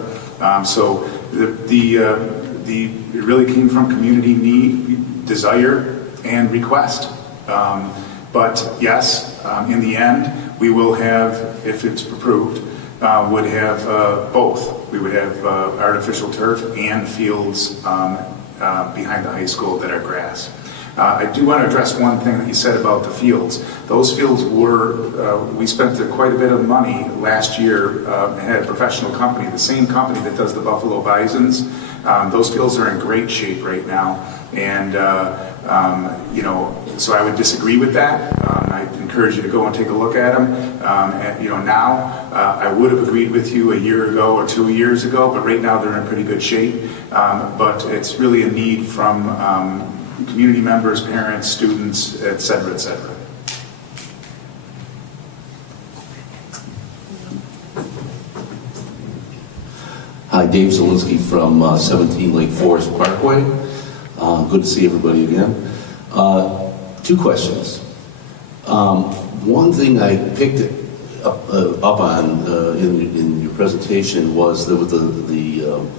So it really came from community need, desire, and request. But yes, in the end, we will have, if it's approved, would have both. We would have artificial turf and fields behind the high school that are grass. I do want to address one thing that you said about the fields. Those fields were, we spent quite a bit of money last year and had a professional company, the same company that does the Buffalo Bisons. Those fields are in great shape right now. And, so I would disagree with that. I encourage you to go and take a look at them. Now I would have agreed with you a year ago or 2 years ago, but right now they're in pretty good shape. But it's really a need from community members, parents, students, et cetera, et cetera. Hi, Dave Zinsky from 17 Lake Forest Parkway. Good to see everybody again. 2 questions. One thing I picked up on in your presentation was the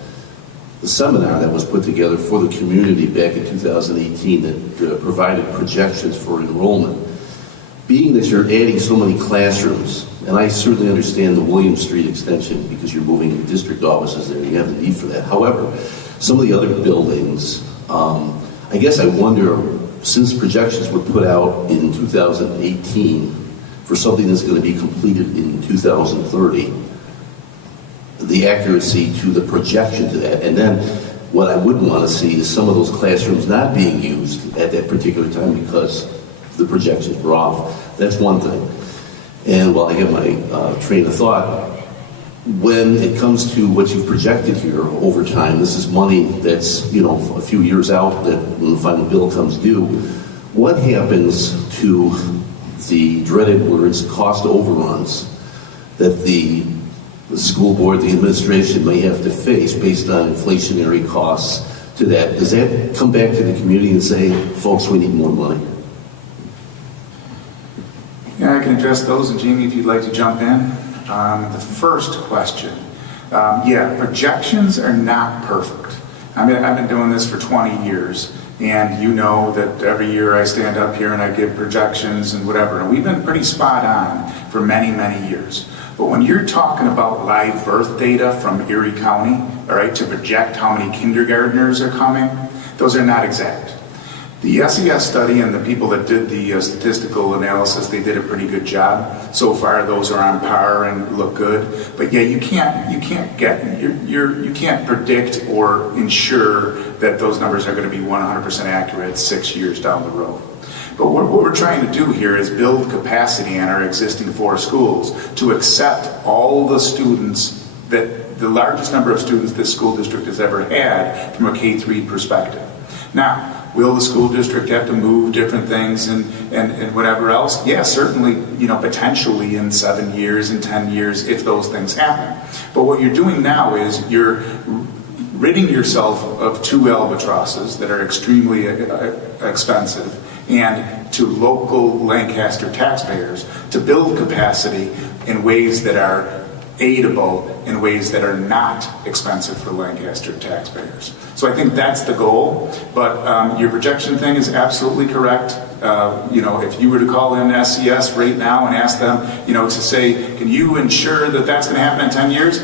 seminar that was put together for the community back in 2018 that provided projections for enrollment. Being that you're adding so many classrooms, and I certainly understand the William Street extension because you're moving district offices there, you have the need for that. However, some of the other buildings, I guess I wonder, since projections were put out in 2018 for something that's going to be completed in 2030, the accuracy to the projection to that. And then what I wouldn't want to see is some of those classrooms not being used at that particular time because the projections were off. That's one thing. And while I have my train of thought, when it comes to what you've projected here over time, this is money that's, a few years out that when the final bill comes due, what happens to the dreaded words cost overruns that the school board, the administration may have to face based on inflationary costs to that? Does that come back to the community and say, folks, we need more money? Yeah, I can address those, and Jamie, if you'd like to jump in. The first question, projections are not perfect. I mean, I've been doing this for 20 years, and you know that every year I stand up here and I give projections and whatever, and we've been pretty spot on for many, many years. But when you're talking about live birth data from Erie County, all right, to project how many kindergartners are coming, those are not exact. The SES study and the people that did the statistical analysis, they did a pretty good job. So far, those are on par and look good. But yeah, you can't predict or ensure that those numbers are going to be 100% accurate 6 years down the road. But what we're trying to do here is build capacity in our existing 4 schools to accept all the students, that the largest number of students this school district has ever had from a K-3 perspective. Now, will the school district have to move different things and whatever else? Yeah, certainly, potentially in 7 years, in 10 years, if those things happen. But what you're doing now is you're ridding yourself of 2 albatrosses that are extremely expensive, and to local Lancaster taxpayers to build capacity in ways that are aidable, in ways that are not expensive for Lancaster taxpayers. So I think that's the goal, but your projection thing is absolutely correct. If you were to call in SES right now and ask them, to say, can you ensure that that's going to happen in 10 years?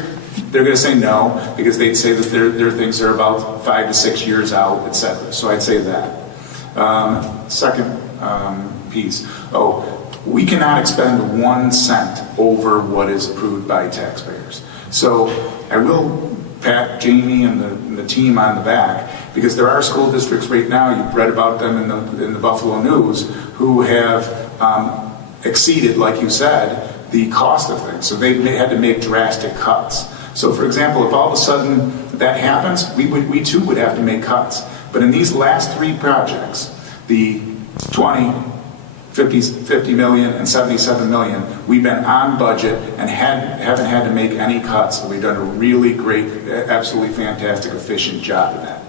They're going to say no, because they'd say that their things are about 5 to 6 years out, etc. So I'd say that. Second piece. We cannot expend 1 cent over what is approved by taxpayers. So I will pat Jamie and the team on the back, because there are school districts right now, you've read about them in the Buffalo News, who have exceeded, like you said, the cost of things. So they had to make drastic cuts. So for example, if all of a sudden that happens, we too would have to make cuts. But in these last 3 projects, the 20, 50 million and 77 million, we've been on budget and haven't had to make any cuts. We've done a really great, absolutely fantastic, efficient job of that.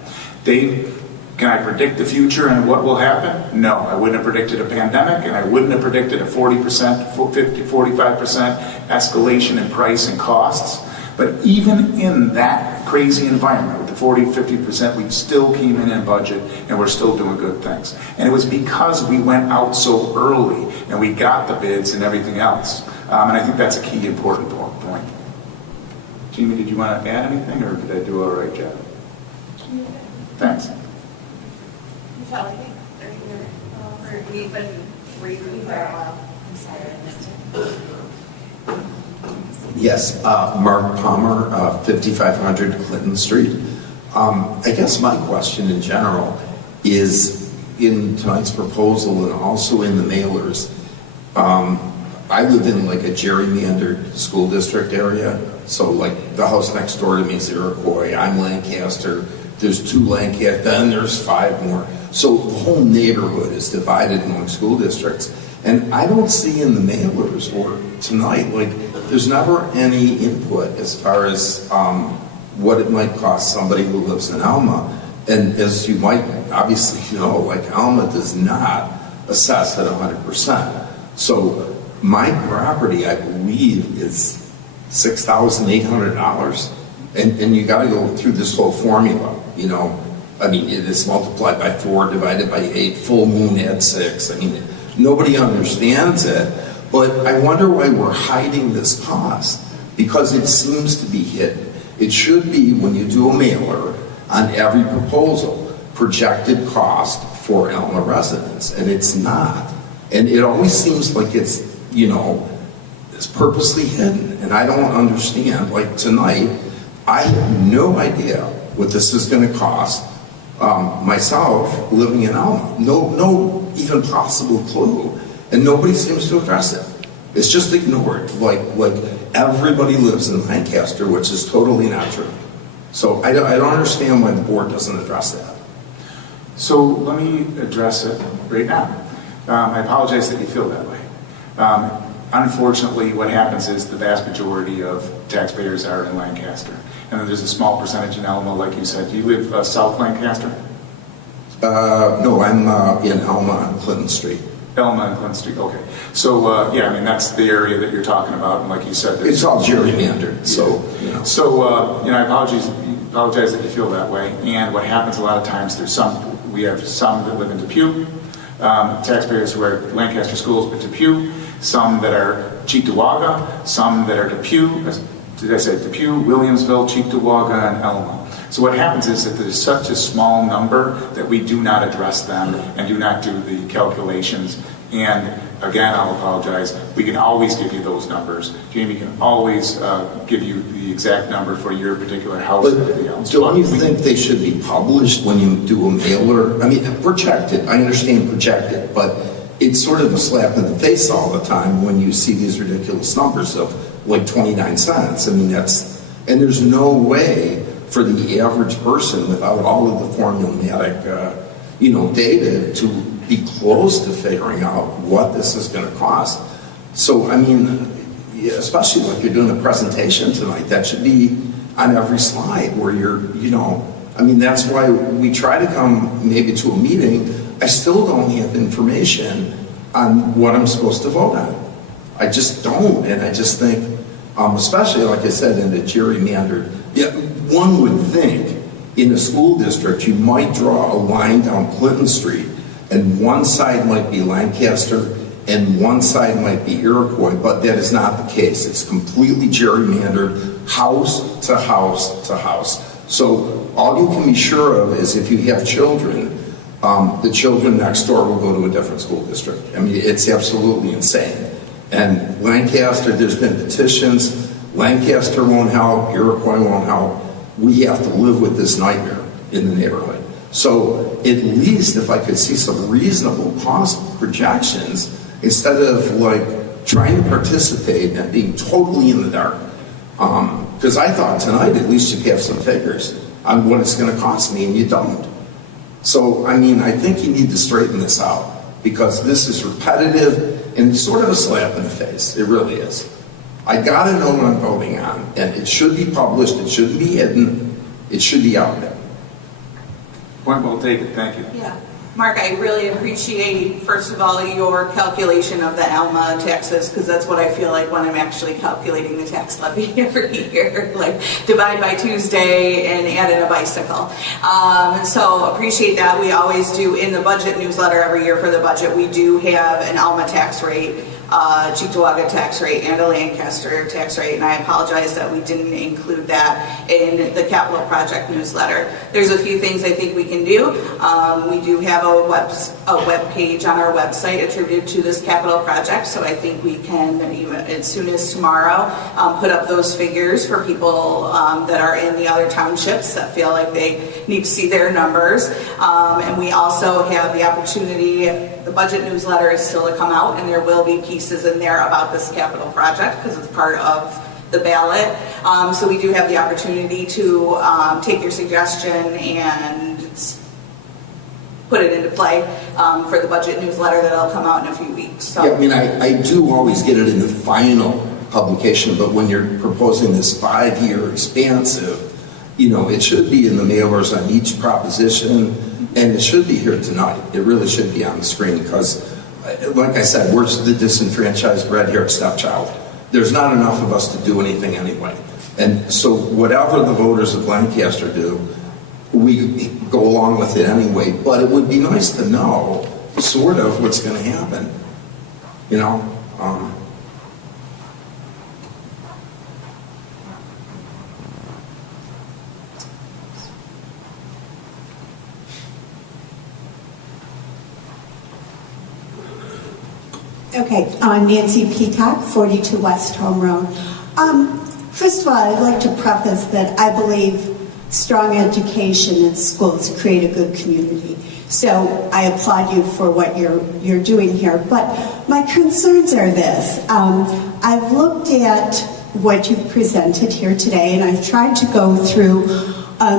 Dave, can I predict the future and what will happen? No, I wouldn't have predicted a pandemic, and I wouldn't have predicted a 40%, 50, 45% escalation in price and costs. But even in that crazy environment, with the 40, 50%, we still came in budget, and we're still doing good things. And it was because we went out so early, and we got the bids and everything else. And I think that's a key important point. Jamie, did you want to add anything, or did I do all right job? Thanks. Michelle, I think we've been reading for a while. I'm sorry, I missed it. Yes, Mark Palmer, 5500 Clinton Street. I guess my question in general is, in tonight's proposal and also in the mailers, I live in like a gerrymandered school district area. So like the house next door to me is Iroquois, I'm Lancaster, there's 2 Lancaster, then there's 5 more. So the whole neighborhood is divided among school districts. And I don't see in the mailers or tonight, like, there's never any input as far as what it might cost somebody who lives in Alma. And as you might obviously know, like, Alma does not assess at 100%. So my property, I believe, is $6,800. And you got to go through this whole formula, I mean, it is multiplied by 4, divided by 8, full moon at 6. I mean, nobody understands it, but I wonder why we're hiding this cost, because it seems to be hidden. It should be, when you do a mailer on every proposal, projected cost for Alma residents, and it's not. And it always seems like it's, it's purposely hidden, and I don't understand. Like tonight, I have no idea what this is going to cost. Myself, living in Alma, no even possible clue, and nobody seems to address it. It's just ignored, like everybody lives in Lancaster, which is totally not true. So I don't understand why the board doesn't address that. So let me address it right now. I apologize that you feel that way. Unfortunately, what happens is the vast majority of taxpayers are in Lancaster. And then there's a small percentage in Alma, like you said. Do you live South Lancaster? No, I'm in Alma on Clinton Street. Alma and Clinton Street, okay. So, yeah, I mean, that's the area that you're talking about, and like you said... It's all gerrymandered, so, So, I apologize that you feel that way. And what happens a lot of times, we have some that live in Depew, taxpayers who are Lancaster schools, but Depew, some that are Cheektowaga, some that are Depew, did I say Depew, Williamsville, Cheektowaga, and Elma. So what happens is that there's such a small number that we do not address them and do not do the calculations. And again, I'll apologize, we can always give you those numbers. Jamie can always give you the exact number for your particular house and everything else. Don't you think they should be published when you do a mailer? I mean, projected, I understand projected, but it's sort of a slap in the face all the time when you see these ridiculous numbers of like 29 cents. I mean, and there's no way for the average person without all of the formulaic, data to be close to figuring out what this is going to cost. So, I mean, especially like you're doing a presentation tonight, that should be on every slide where you're, that's why we try to come maybe to a meeting. I still don't have information on what I'm supposed to vote on. I just don't, and I just think, especially like I said, in the gerrymandered, one would think in a school district you might draw a line down Clinton Street and one side might be Lancaster and one side might be Iroquois, but that is not the case. It's completely gerrymandered, house to house to house. So all you can be sure of is if you have children, the children next door will go to a different school district. I mean, it's absolutely insane. And Lancaster, there's been petitions. Lancaster won't help, Iroquois won't help. We have to live with this nightmare in the neighborhood. So at least if I could see some reasonable cost projections instead of like trying to participate and being totally in the dark. Because I thought tonight at least you'd have some figures on what it's going to cost me, and you don't. So, I mean, I think you need to straighten this out because this is repetitive and sort of a slap in the face. It really is. I got to know what I'm voting on, and it should be published. It shouldn't be hidden. It should be out there. Point well taken. Thank you. Yeah. Mark, I really appreciate, first of all, your calculation of the Alma taxes, because that's what I feel like when I'm actually calculating the tax levy every year, like divide by Tuesday and add in a bicycle. So appreciate that. We always do in the budget newsletter every year for the budget, we do have an Alma tax rate, Cheektowaga tax rate, and a Lancaster tax rate, and I apologize that we didn't include that in the capital project newsletter. There's a few things I think we can do. We do have a web page on our website attributed to this capital project, so I think we can, even as soon as tomorrow, put up those figures for people that are in the other townships that feel like they need to see their numbers. And we also have the opportunity, the budget newsletter is still to come out, and there will be pieces in there about this capital project because it's part of the ballot. So we do have the opportunity to take your suggestion and put it into play for the budget newsletter that'll come out in a few weeks. So. Yeah, I mean, I do always get it in the final publication, but when you're proposing this 5-year expansive, it should be in the mailers on each proposition, and it should be here tonight. It really should be on the screen because, like I said, we're the disenfranchised red-haired stepchild. There's not enough of us to do anything anyway. And so whatever the voters of Lancaster do, we go along with it anyway. But it would be nice to know sort of what's going to happen, Okay, Nancy Peacock, 42 West Home Road. First of all, I'd like to preface that I believe strong education in schools create a good community. So I applaud you for what you're doing here. But my concerns are this. I've looked at what you've presented here today, and I've tried to go through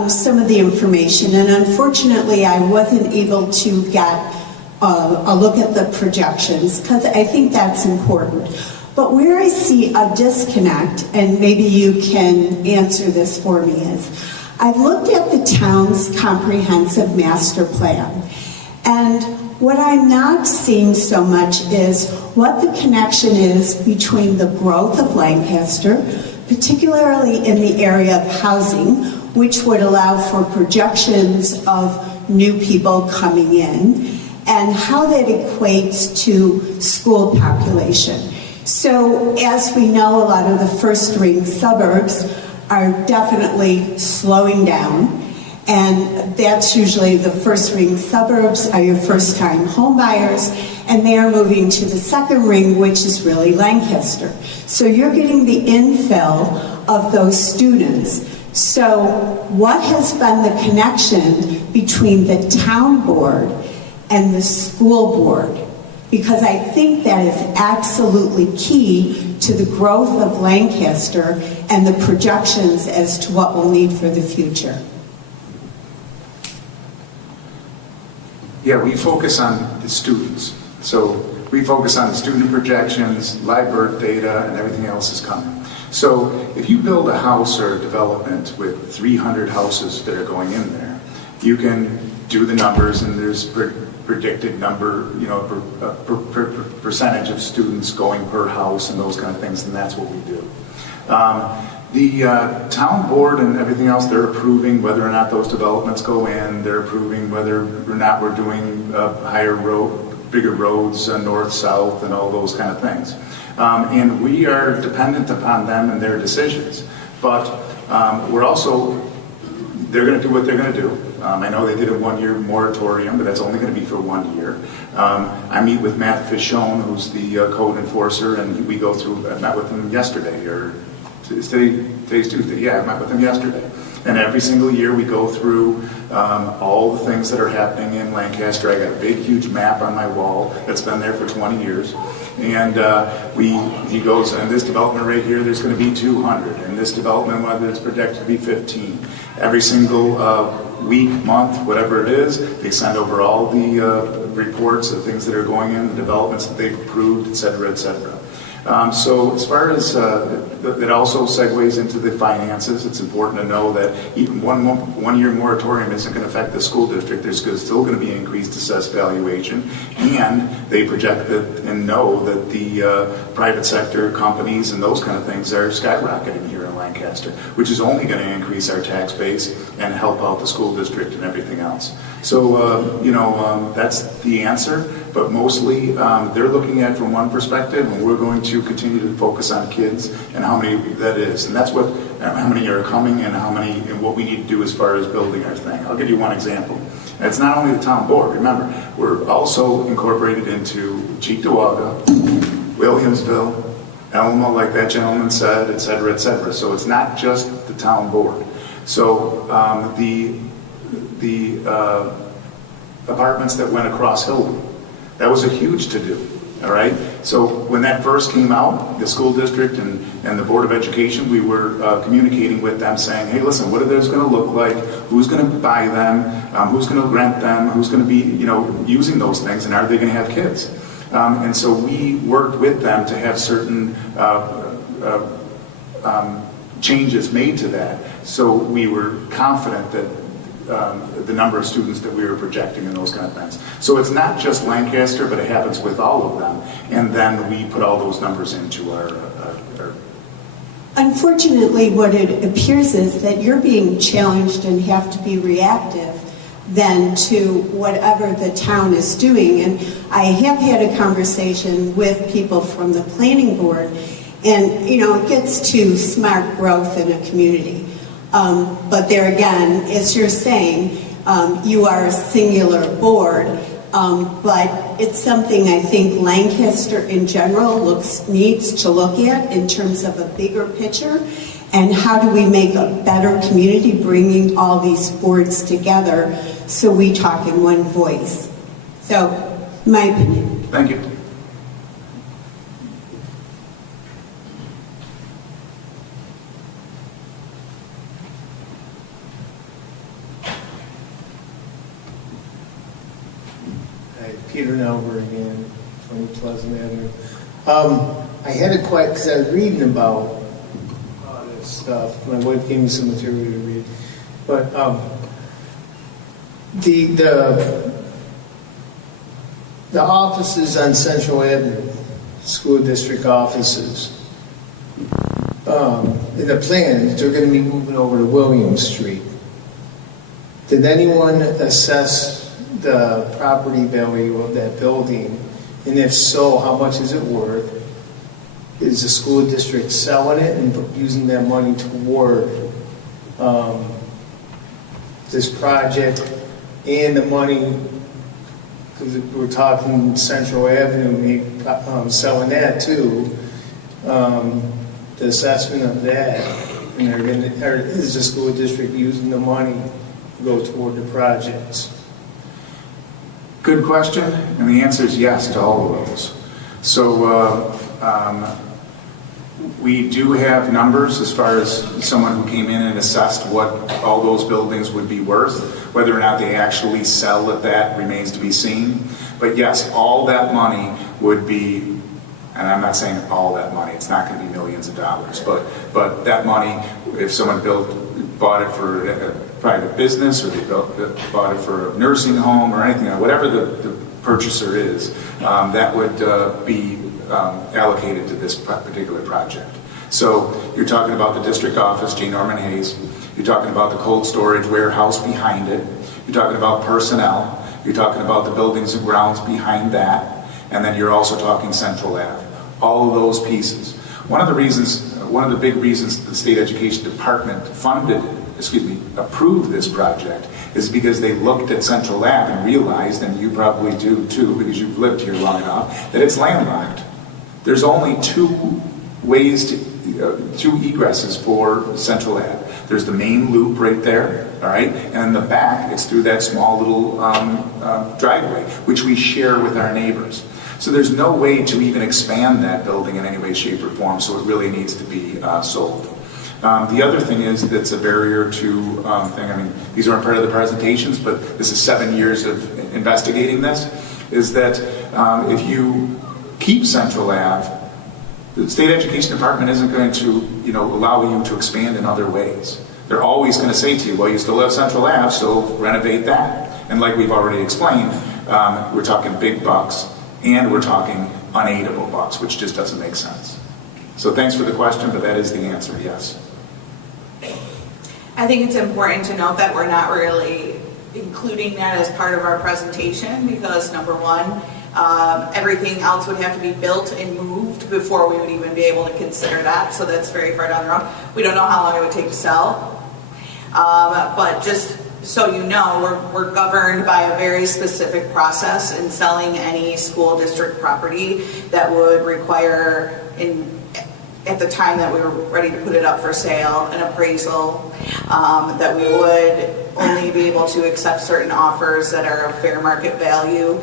some of the information, and unfortunately I wasn't able to get a look at the projections because I think that's important. But where I see a disconnect, and maybe you can answer this for me, is I've looked at the town's comprehensive master plan, and what I'm not seeing so much is what the connection is between the growth of Lancaster, particularly in the area of housing, which would allow for projections of new people coming in, and how that equates to school population. So as we know, a lot of the first ring suburbs are definitely slowing down. And that's usually the first ring suburbs are your first time home buyers, and they are moving to the second ring, which is really Lancaster. So you're getting the infill of those students. So what has been the connection between the town board and the school board? Because I think that is absolutely key to the growth of Lancaster and the projections as to what we'll need for the future. Yeah, we focus on the students. So we focus on the student projections, live birth data, and everything else is coming. So if you build a house or a development with 300 houses that are going in there, you can do the numbers, and there's predicted number, percentage of students going per house and those kind of things, and that's what we do. The town board and everything else, they're approving whether or not those developments go in. They're approving whether or not we're doing bigger roads, north, south, and all those kind of things. And we are dependent upon them and their decisions. But we're also, they're going to do what they're going to do. I know they did a one-year moratorium, but that's only going to be for 1 year. I meet with Matt Fishone, who's the code enforcer, and we go through, I met with him yesterday, or today's Tuesday. Yeah, I met with him yesterday. And every single year we go through all the things that are happening in Lancaster. I got a big, huge map on my wall that's been there for 20 years. And he goes, and this development right here, there's going to be 200. And this development, whether it's projected to be 15. Every single week, month, whatever it is, they send over all the reports of things that are going in, the developments that they've approved, et cetera, et cetera. So as far as it also segues into the finances, it's important to know that even one-year moratorium isn't going to affect the school district. There's still going to be increased assessed valuation, and they project that and know that the private sector companies and those kind of things are skyrocketing here in Lancaster, which is only going to increase our tax base and help out the school district and everything else. So, that's the answer. But mostly, they're looking at it from one perspective, and we're going to continue to focus on kids and how many that is. And that's how many are coming and how many, and what we need to do as far as building our thing. I'll give you one example. And it's not only the town board. Remember, we're also incorporated into Cheektowaga, Williamsville, Elma, like that gentleman said, et cetera, et cetera. So it's not just the town board. So the apartments that went across Hillwood, that was a huge to-do, all right? So when that first came out, the school district and the Board of Education, we were communicating with them saying, hey, listen, what are those going to look like? Who's going to buy them? Who's going to rent them? Who's going to be, using those things? And are they going to have kids? And so we worked with them to have certain changes made to that. So we were confident that the number of students that we were projecting and those kind of things. So it's not just Lancaster, but it happens with all of them. And then we put all those numbers into our Unfortunately, what it appears is that you're being challenged and have to be reactive then to whatever the town is doing. And I have had a conversation with people from the planning board, and it gets to smart growth in a community. But there again, as you're saying, you are a singular board, but it's something I think Lancaster in general needs to look at in terms of a bigger picture, and how do we make a better community bringing all these boards together so we talk in one voice. So, my opinion. Thank you. Peter Nelber again, 20 Pleasant Avenue. I had a question because I was reading about all this stuff. My wife gave me some material to read. But the offices on Central Avenue, school district offices, in the plans, they're going to be moving over to William Street. Did anyone assess the property value of that building? And if so, how much is it worth? is the school district selling it and using that money toward this project and the money, because we're talking Central Avenue, selling that too, the assessment of that, and or is the school district using the money to go toward the projects? Good question, and the answer is yes to all of those. So we do have numbers as far as someone who came in and assessed what all those buildings would be worth. Whether or not they actually sell at that remains to be seen. But yes, all that money would be, and I'm not saying all that money, it's not going to be millions of dollars, but that money, if someone bought it for a private business, or they bought it for a nursing home or anything, whatever the purchaser is, that would be allocated to this particular project. So you're talking about the district office, G. Norman Hayes. You're talking about the cold storage warehouse behind it. You're talking about personnel. You're talking about the buildings and grounds behind that. And then you're also talking Central Ave. All of those pieces. One of the big reasons the State Education Department approved this project is because they looked at Central Ave and realized, and you probably do too because you've lived here long enough, that it's landlocked. There's only two egresses for Central Ave. There's the main loop right there, all right, and in the back it's through that small little driveway, which we share with our neighbors. So there's no way to even expand that building in any way, shape, or form, so it really needs to be sold. The other thing is that's a barrier to thing, I mean, these aren't part of the presentations, but this is 7 years of investigating this, is that if you keep Central Ave, the State Education Department isn't going to, allow you to expand in other ways. They're always going to say to you, well, you still have Central Ave, so renovate that. And like we've already explained, we're talking big bucks, and we're talking unaidable bucks, which just doesn't make sense. So thanks for the question, but that is the answer, yes. I think it's important to note that we're not really including that as part of our presentation because, number one, everything else would have to be built and moved before we would even be able to consider that, so that's very far down the road. We don't know how long it would take to sell, but just so you know, we're governed by a very specific process in selling any school district property that would require, at the time that we were ready to put it up for sale, an appraisal, that we would only be able to accept certain offers that are of fair market value.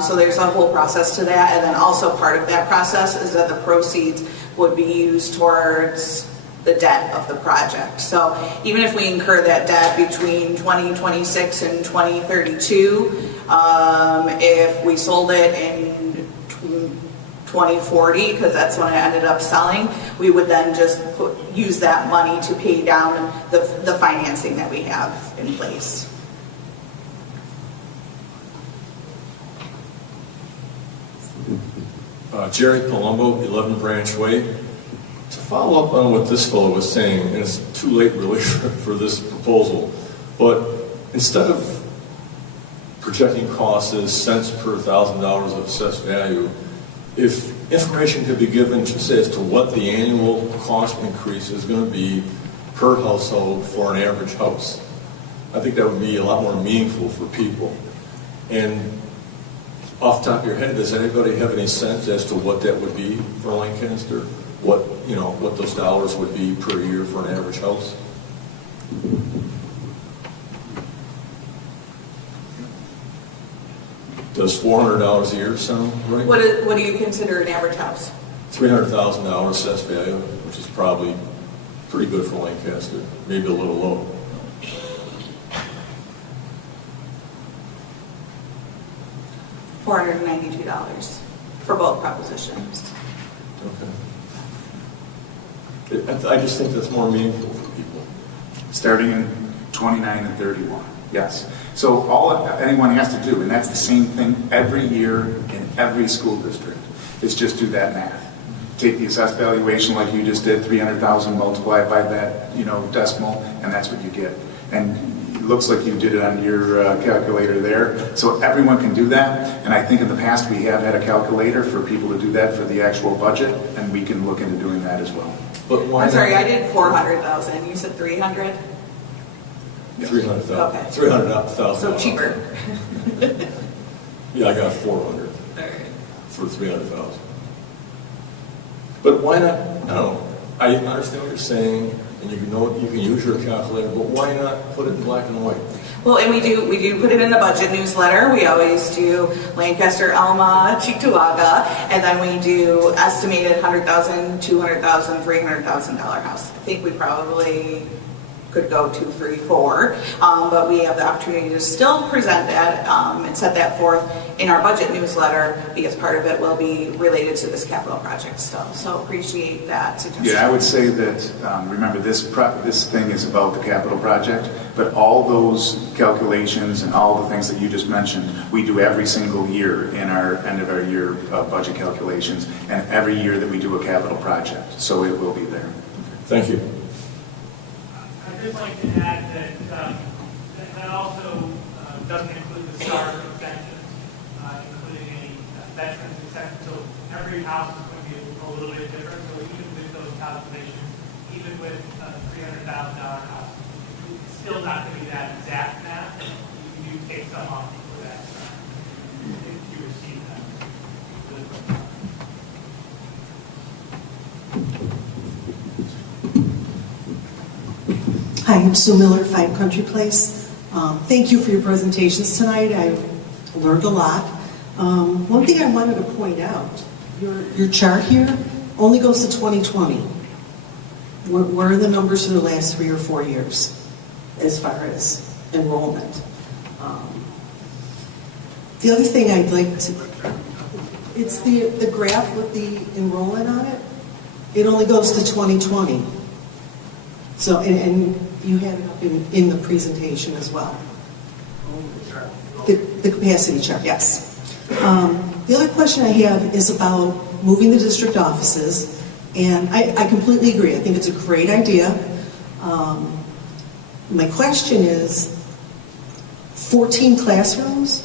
So there's a whole process to that, and then also part of that process is that the proceeds would be used towards the debt of the project. So even if we incur that debt between 2026 and 2032, if we sold it in 2040, because that's when it ended up selling, we would then just use that money to pay down the financing that we have in place. Jerry Palumbo, 11 Branch Way. To follow up on what this fellow was saying, and it's too late really for this proposal, but instead of projecting costs as cents per $1,000 of assessed value, if information could be given to say as to what the annual cost increase is going to be per household for an average house, I think that would be a lot more meaningful for people. And off the top of your head, does anybody have any sense as to what that would be for Lancaster? What those dollars would be per year for an average house? Does $400 a year sound right? What do you consider an average house? $300,000 assessed value, which is probably pretty good for Lancaster, maybe a little low. $492 for both propositions. Okay. I just think that's more meaningful for people. Starting in 29 and 31, yes. So all anyone has to do, and that's the same thing every year in every school district, is just do that math. Take the assessed valuation like you just did, 300,000, multiply it by that, decimal, and that's what you get. And looks like you did it on your calculator there. So everyone can do that. And I think in the past we have had a calculator for people to do that for the actual budget, and we can look into doing that as well. But why I'm sorry, not? I did 400,000. You said 300? 300,000. Okay. 300,000. So cheaper. Yeah, I got 400 All right. for 300,000. But why not? I don't know. I understand what you're saying, and you can use your calculator, but why not put it in black and white? Well, and we do put it in the budget newsletter. We always do Lancaster, Alma, Cheektowaga, and then we do estimated $100,000, $200,000, $300,000 house. I think we probably could go 2, 3, 4, but we have the opportunity to still present that and set that forth in our budget newsletter, because part of it will be related to this capital project still. So appreciate that suggestion. Yeah, I would say that, remember, this thing is about the capital project, but all those calculations and all the things that you just mentioned, we do every single year in our end of our year budget calculations, and every year that we do a capital project. So it will be there. Thank you. I'd just like to add that also doesn't include the STAR extensions, including any veterans extensions. So every house is going to be a little bit different. So even with those calculations, even with a $300,000 house, it's still not going to be that exact math. You do take some off for that if you receive that. Hi, I'm Sue Miller, Fine Country Place. Thank you for your presentations tonight. I learned a lot. One thing I wanted to point out, your chart here only goes to 2020. Where are the numbers for the last 3 or 4 years as far as enrollment? The other thing I'd like to, it's the graph with the enrollment on it. It only goes to 2020. So, and you had it up in the presentation as well. The capacity chart, yes. The other question I have is about moving the district offices, and I completely agree. I think it's a great idea. My question is, 14 classrooms?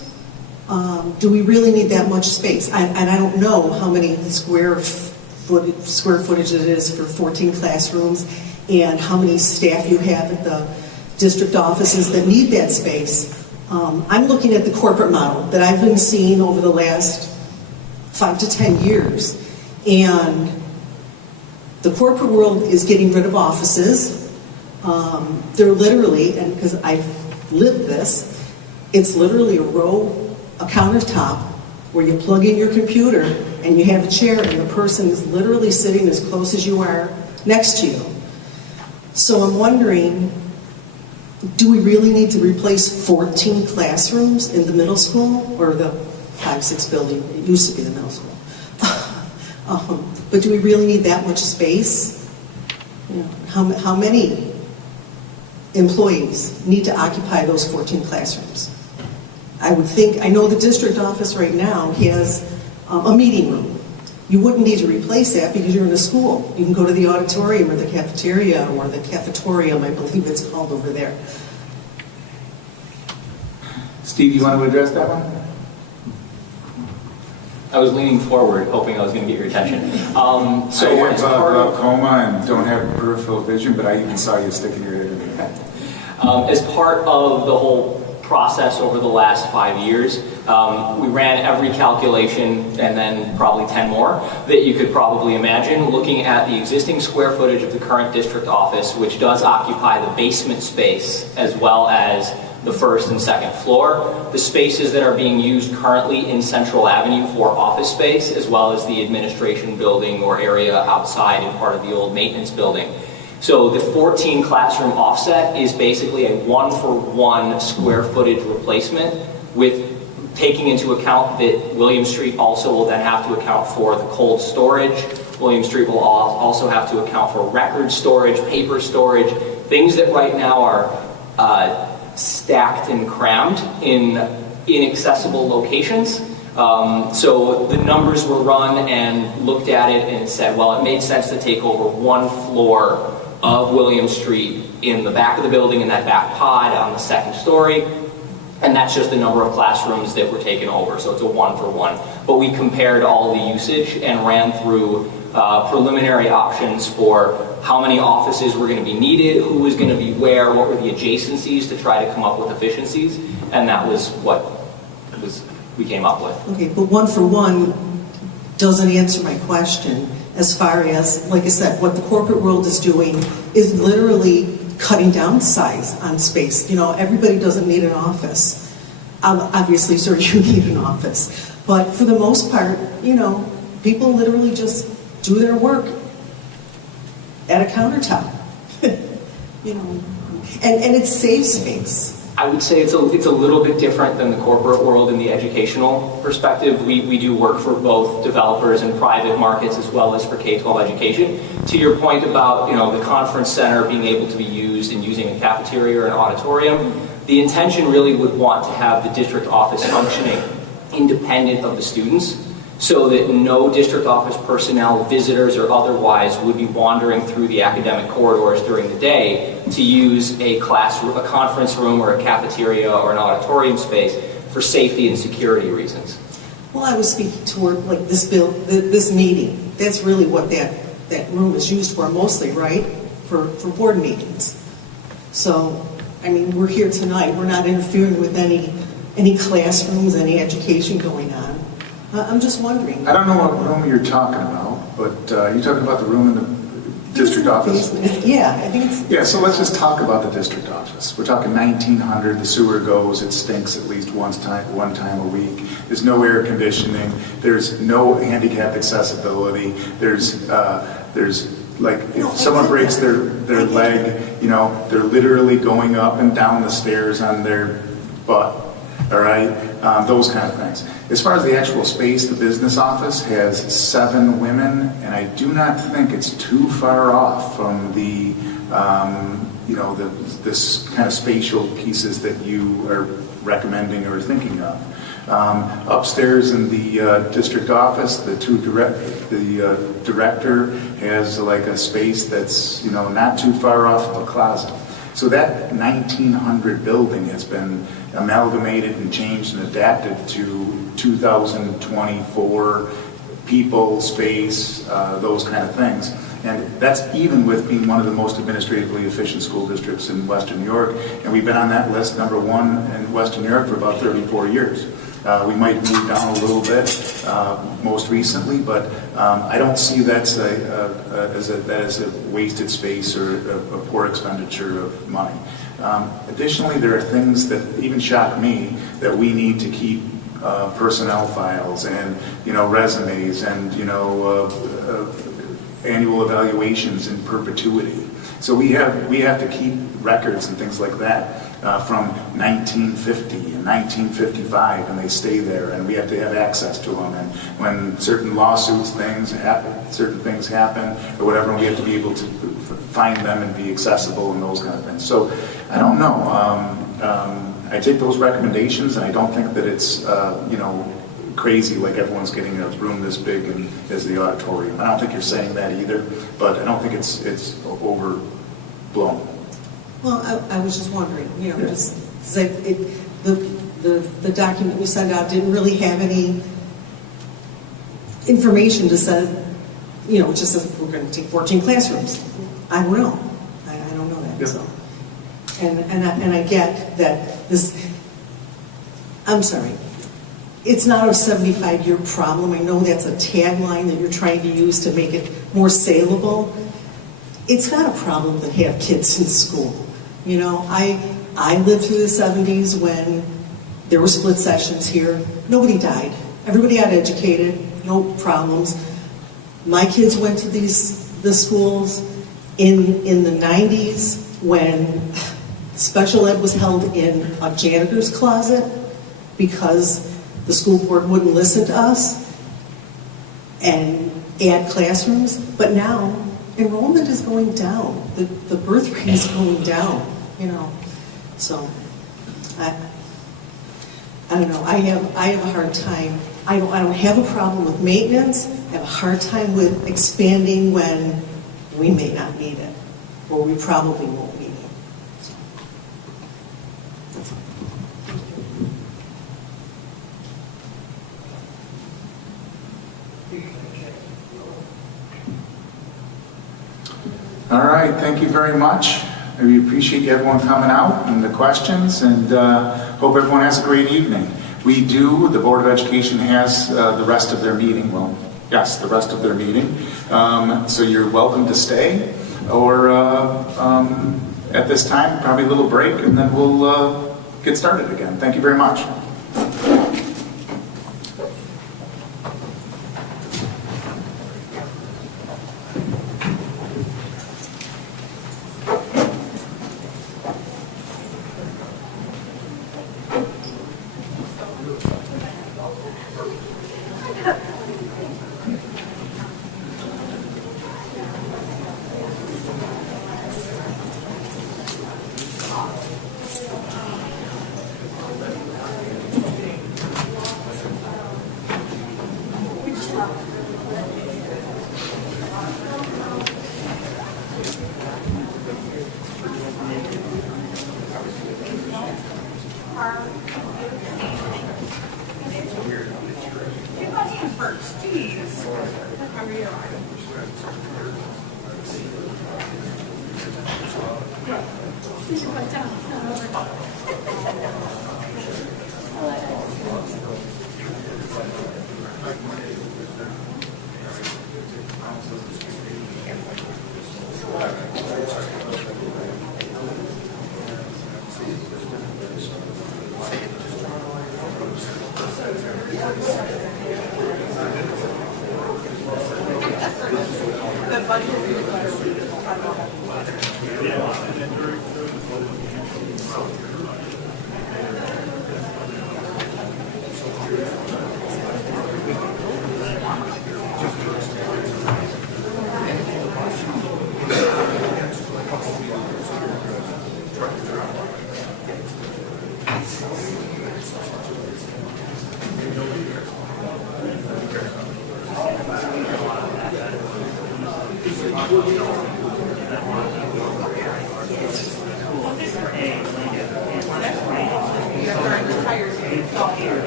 Do we really need that much space? And I don't know how many square footage it is for 14 classrooms, and how many staff you have at the district offices that need that space. I'm looking at the corporate model that I've been seeing over the last 5 to 10 years. And the corporate world is getting rid of offices. They're literally, and because I've lived this, it's literally a countertop where you plug in your computer and you have a chair and the person is literally sitting as close as you are next to you. So I'm wondering, do we really need to replace 14 classrooms in the middle school, or the 5-6 building? It used to be the middle school. But do we really need that much space? You know, how many employees need to occupy those 14 classrooms? I would think, I know the district office right now has a meeting room. You wouldn't need to replace that because you're in a school. You can go to the auditorium or the cafeteria or the cafetorium, I believe it's called over there. Steve, you want to address that one? I was leaning forward, hoping I was going to get your attention. I have glaucoma and don't have peripheral vision, but I even saw you sticking your head in there. As part of the whole process over the last 5 years, we ran every calculation and then probably 10 more that you could probably imagine, looking at the existing square footage of the current district office, which does occupy the basement space as well as the first and second floor, the spaces that are being used currently in Central Avenue for office space, as well as the administration building or area outside in part of the old maintenance building. So the 14 classroom offset is basically a 1-for-1 square footage replacement, with taking into account that William Street also will then have to account for the cold storage. William Street will also have to account for record storage, paper storage, things that right now are stacked and crammed in inaccessible locations. So the numbers were run and looked at it and said, well, it made sense to take over 1 floor of William Street in the back of the building, in that back pod on the second story. And that's just the number of classrooms that were taken over, so it's a 1-for-1. But we compared all the usage and ran through preliminary options for how many offices were going to be needed, who was going to be where, what were the adjacencies to try to come up with efficiencies, and that was what we came up with. Okay, but 1-for-1 doesn't answer my question as far as, like I said, what the corporate world is doing is literally cutting down size on space. You know, everybody doesn't need an office. Obviously, sir, you need an office. But for the most part, you know, people literally just do their work at a countertop. You know, and it saves space. I would say it's a little bit different than the corporate world in the educational perspective. We do work for both developers and private markets as well as for K-12 education. To your point about, you know, the conference center being able to be used and using a cafeteria or an auditorium, the intention really would want to have the district office functioning independent of the students, so that no district office personnel, visitors or otherwise, would be wandering through the academic corridors during the day to use a classroom, a conference room, or a cafeteria or an auditorium space for safety and security reasons. Well, I was speaking toward like this meeting. That's really what that room is used for mostly, right? For board meetings. So, I mean, we're here tonight. We're not interfering with any classrooms, any education going on. I'm just wondering. I don't know what room you're talking about, but you're talking about the room in the district office? Yeah, I think it's... Yeah, so let's just talk about the district office. We're talking 1900, the sewer goes, it stinks at least one time a week. There's no air conditioning. There's no handicap accessibility. There's like, if someone breaks their leg, you know, they're literally going up and down the stairs on their butt, all right? Those kind of things. As far as the actual space, the business office has 7 women, and I do not think it's too far off from the, you know, this kind of spatial pieces that you are recommending or thinking of. Upstairs in the district office, the director has like a space that's, you know, not too far off of a closet. So that 1900 building has been amalgamated and changed and adapted to 2024 people, space, those kind of things. And that's even with being one of the most administratively efficient school districts in Western New York. And we've been on that list, #1 in Western New York for about 34 years. We might move down a little bit most recently, but I don't see that as a wasted space or a poor expenditure of money. Additionally, there are things that even shock me that we need to keep personnel files and, you know, resumes and, you know, annual evaluations in perpetuity. So we have to keep records and things like that from 1950 and 1955, and they stay there, and we have to have access to them. And when certain lawsuits, certain things happen, or whatever, we have to be able to find them and be accessible and those kind of things. So I don't know. I take those recommendations, and I don't think that it's you know, crazy like everyone's getting a room this big and as the auditorium. I don't think you're saying that either, but I don't think it's overblown. Well, I was just wondering, you know, just the document we sent out didn't really have any information to say, you know, it just says we're going to take 14 classrooms. I don't know. I don't know that. Yep. So, and I get that this. I'm sorry. It's not a 75-year problem. I know that's a tagline that you're trying to use to make it more saleable. It's not a problem to have kids in school. You know, I lived through the 70s when there were split sessions here. Nobody died. Everybody got educated. No problems. My kids went to the schools in the 90s when special ed was held in a janitor's closet because the school board wouldn't listen to us and add classrooms. But now enrollment is going down. The birth rate is going down, you know. So I don't know. I have a hard time. I don't have a problem with maintenance. I have a hard time with expanding when we may not need it. or we probably won't need it. All right, thank you very much. We appreciate everyone coming out and the questions, and hope everyone has a great evening. The Board of Education has the rest of their meeting. Well, yes, the rest of their meeting. So you're welcome to stay, or at this time, probably a little break, and then we'll get started again. Thank you very much.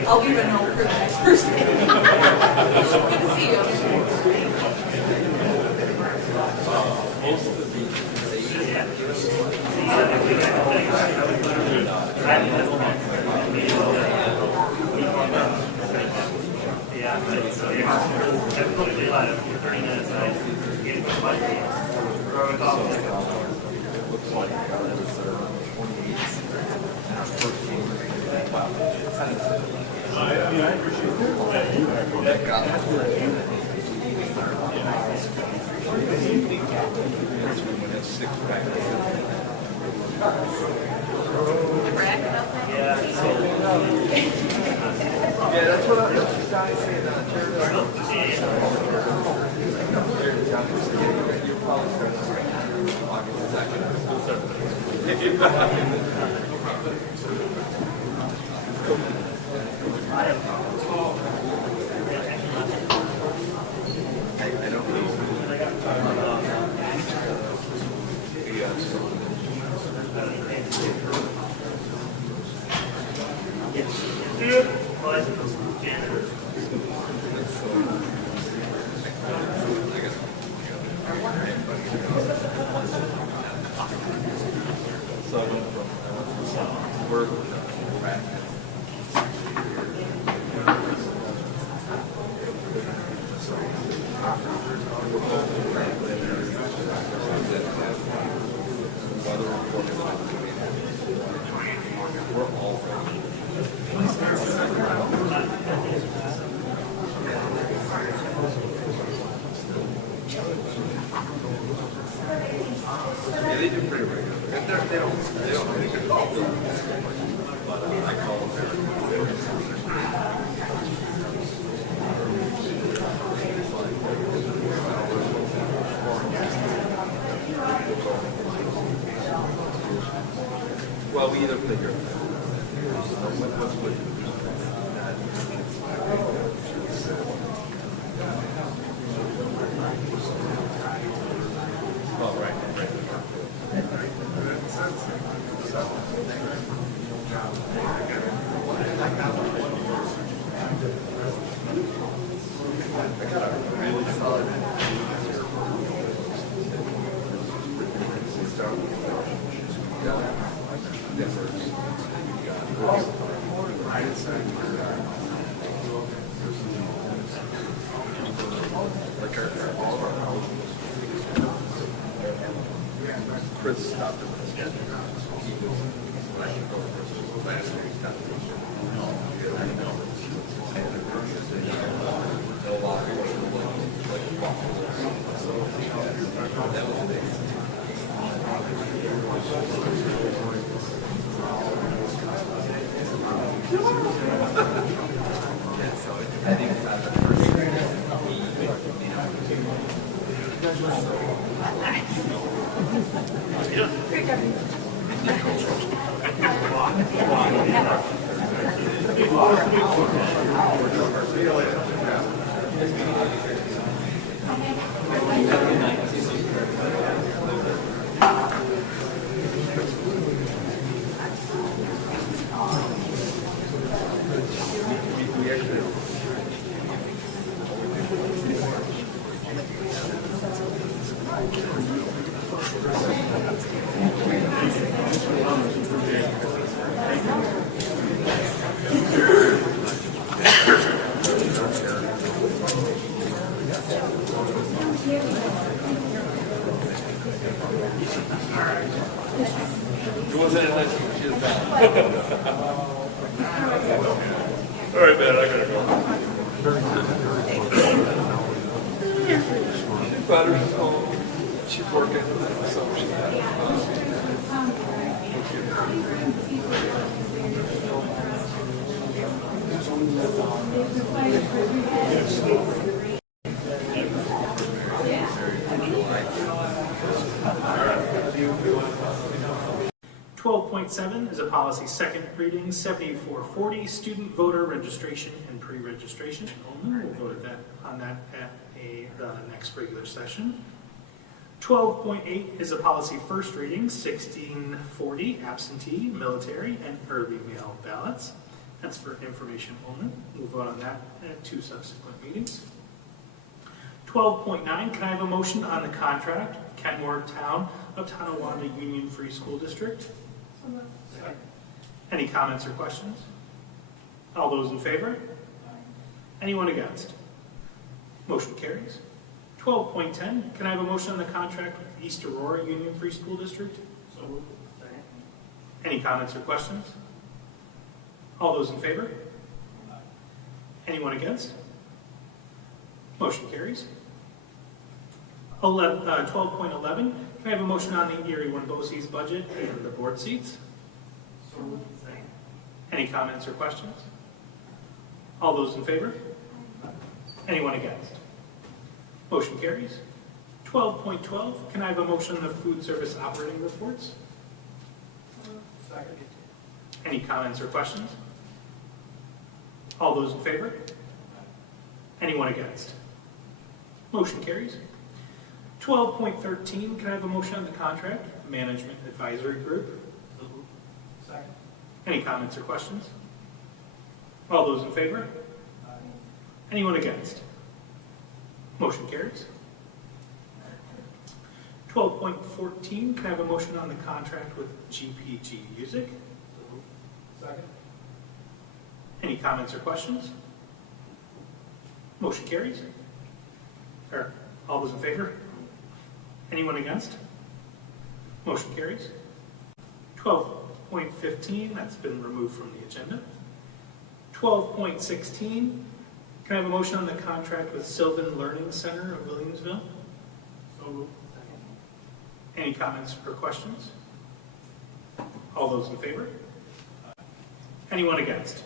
I'll leave a note for the next person. Good to see you. Well, we either figure. Oh, right. Chris stopped it. All right, man, I gotta go. Battery's home. She's working, so she's had 12.7 is a policy second reading, 7440, student voter registration and pre-registration. We'll vote on that at the next regular session. 12.8 is a policy first reading, 1640, absentee, military, and early mail ballots. That's for information only. We'll vote on that at 2 subsequent meetings. 12.9, can I have a motion on the contract, Kenmore Town of Tonawanda Union Free School District? Any comments or questions? All those in favor? Anyone against? Motion carries. 12.10, can I have a motion on the contract with East Aurora Union Free School District? So moved. Any comments or questions? All those in favor? Anyone against? Motion carries. 12.11, can I have a motion on the Erie One BOCES budget and the board seats? So moved. Any comments or questions? All those in favor? Anyone against? Motion carries. 12.12, can I have a motion on the food service operating reports? Second. Any comments or questions? All those in favor? Anyone against? Motion carries. 12.13, can I have a motion on the contract, Management Advisory Group? Second. Any comments or questions? All those in favor? Anyone against? Motion carries. 12.14, can I have a motion on the contract with GPG Music? Second. Any comments or questions? Motion carries. All those in favor? Anyone against? Motion carries. 12.15, that's been removed from the agenda. 12.16, can I have a motion on the contract with Sylvan Learning Center of Williamsville? So moved. Any comments or questions? All those in favor? Anyone against?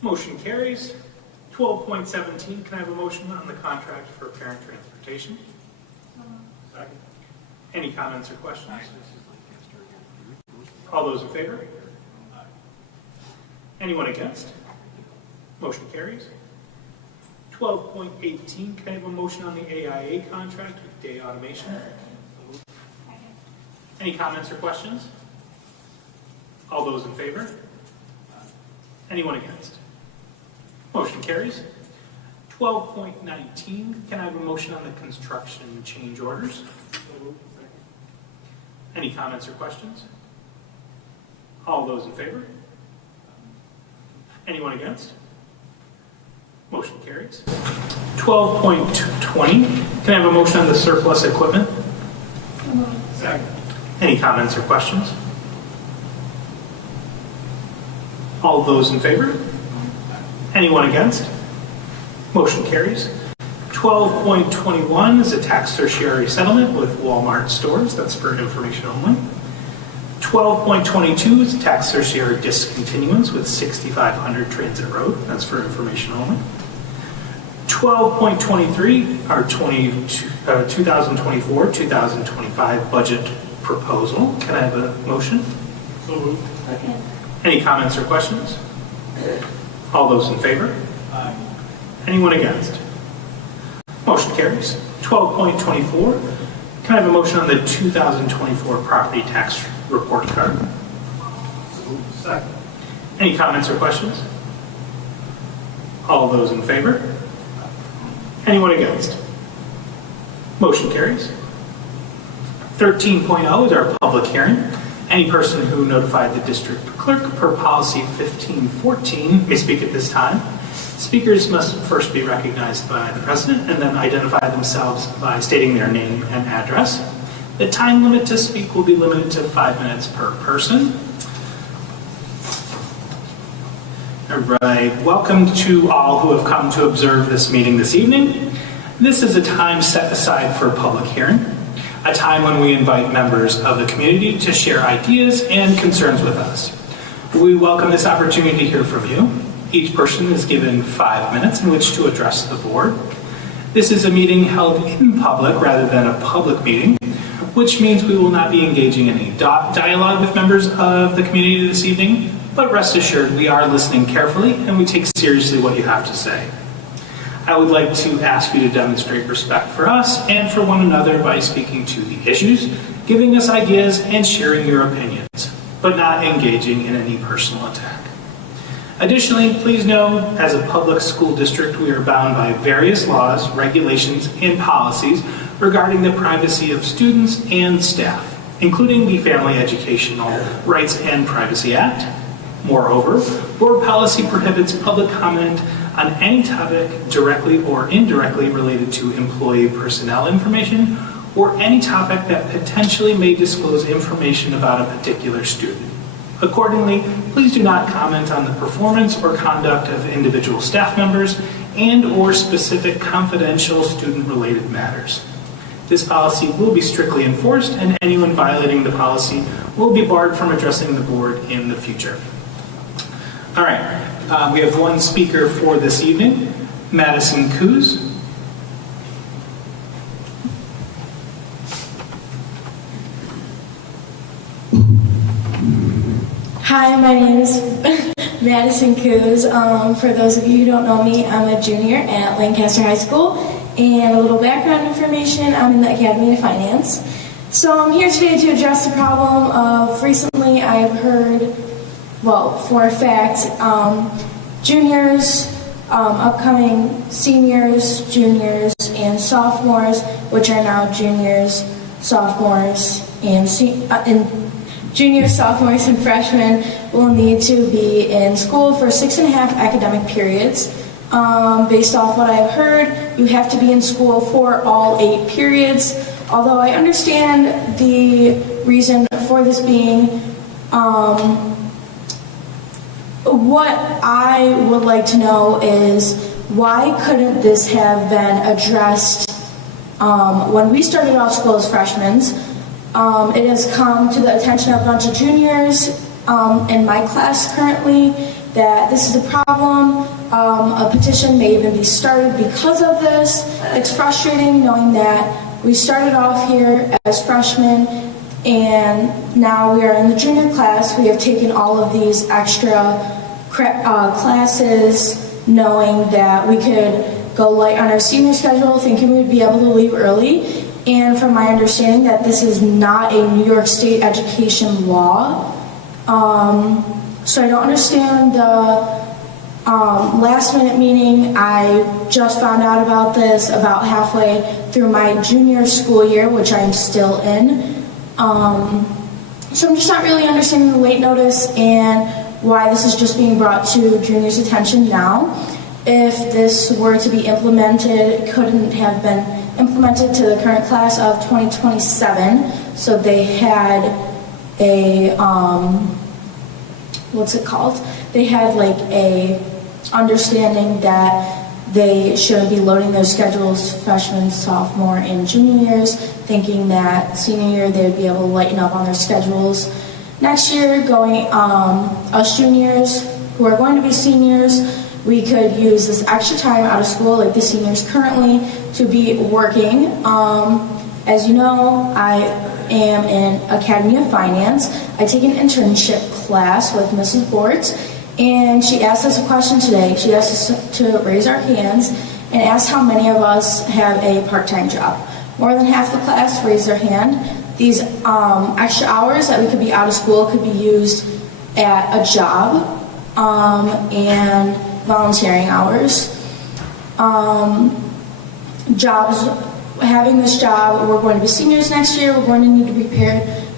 Motion carries. 12.17, can I have a motion on the contract for parent transportation? Second. Any comments or questions? All those in favor? Anyone against? Motion carries. 12.18, can I have a motion on the AIA contract with Day Automation? Any comments or questions? All those in favor? Anyone against? Motion carries. 12.19, can I have a motion on the construction change orders? Any comments or questions? All those in favor? Anyone against? Motion carries. 12.20, can I have a motion on the surplus equipment? Second. Any comments or questions? All those in favor? Anyone against? Motion carries. 12.21 is a tax tertiary settlement with Walmart stores. That's for information only. 12.22 is a tax tertiary discontinuance with 6500 Transit Road. That's for information only. 12.23, our 2024-2025 budget proposal. Can I have a motion? So moved. Any comments or questions? All those in favor? Aye. Anyone against? Motion carries. 12.24, can I have a motion on the 2024 property tax report card? Second. Any comments or questions? All those in favor? Anyone against? Motion carries. 13.0 is our public hearing. Any person who notified the district clerk per policy 1514 may speak at this time. Speakers must first be recognized by the president and then identify themselves by stating their name and address. The time limit to speak will be limited to 5 minutes per person. All right, welcome to all who have come to observe this meeting this evening. This is a time set aside for public hearing, a time when we invite members of the community to share ideas and concerns with us. We welcome this opportunity to hear from you. Each person is given 5 minutes in which to address the board. This is a meeting held in public rather than a public meeting, which means we will not be engaging in any dialogue with members of the community this evening, but rest assured we are listening carefully and we take seriously what you have to say. I would like to ask you to demonstrate respect for us and for one another by speaking to the issues, giving us ideas, and sharing your opinions, but not engaging in any personal attack. Additionally, please know, as a public school district, we are bound by various laws, regulations, and policies regarding the privacy of students and staff, including the Family Educational Rights and Privacy Act. Moreover, board policy prohibits public comment on any topic directly or indirectly related to employee personnel information or any topic that potentially may disclose information about a particular student. Accordingly, please do not comment on the performance or conduct of individual staff members and/or specific confidential student-related matters. This policy will be strictly enforced, and anyone violating the policy will be barred from addressing the board in the future. All right, we have one speaker for this evening, Madison Coos. Hi, my name is Madison Coos. For those of you who don't know me, I'm a junior at Lancaster High School. And a little background information, I'm in the Academy of Finance. So I'm here today to address the problem of recently I've heard, well, for a fact, juniors, upcoming seniors, juniors, and sophomores, which are now juniors, sophomores, and juniors, sophomores, and freshmen will need to be in school for 6.5 academic periods. Based off what I've heard, you have to be in school for all 8 periods. Although I understand the reason for this being, what I would like to know is why couldn't this have been addressed when we started off school as freshmen? It has come to the attention of a bunch of juniors in my class currently that this is a problem. A petition may even be started because of this. It's frustrating knowing that we started off here as freshmen and now we are in the junior class. We have taken all of these extra classes knowing that we could go light on our senior schedule, thinking we'd be able to leave early. And from my understanding that this is not a New York State education law. So I don't understand the last minute meeting. I just found out about this about halfway through my junior school year, which I'm still in. So I'm just not really understanding the late notice and why this is just being brought to juniors' attention now. If this were to be implemented, it couldn't have been implemented to the current class of 2027. So they had a, what's it called? They had like a understanding that they shouldn't be loading their schedules freshman, sophomore, and junior years, thinking that senior year they would be able to lighten up on their schedules. Next year, us juniors who are going to be seniors, we could use this extra time out of school, like the seniors currently, to be working. As you know, I am in Academy of Finance. I take an internship class with Mrs. Bortz, and she asked us a question today. She asked us to raise our hands and asked how many of us have a part-time job. More than half the class raised their hand. These extra hours that we could be out of school could be used at a job and volunteering hours. Having this job, we're going to be seniors next year, we're going to need to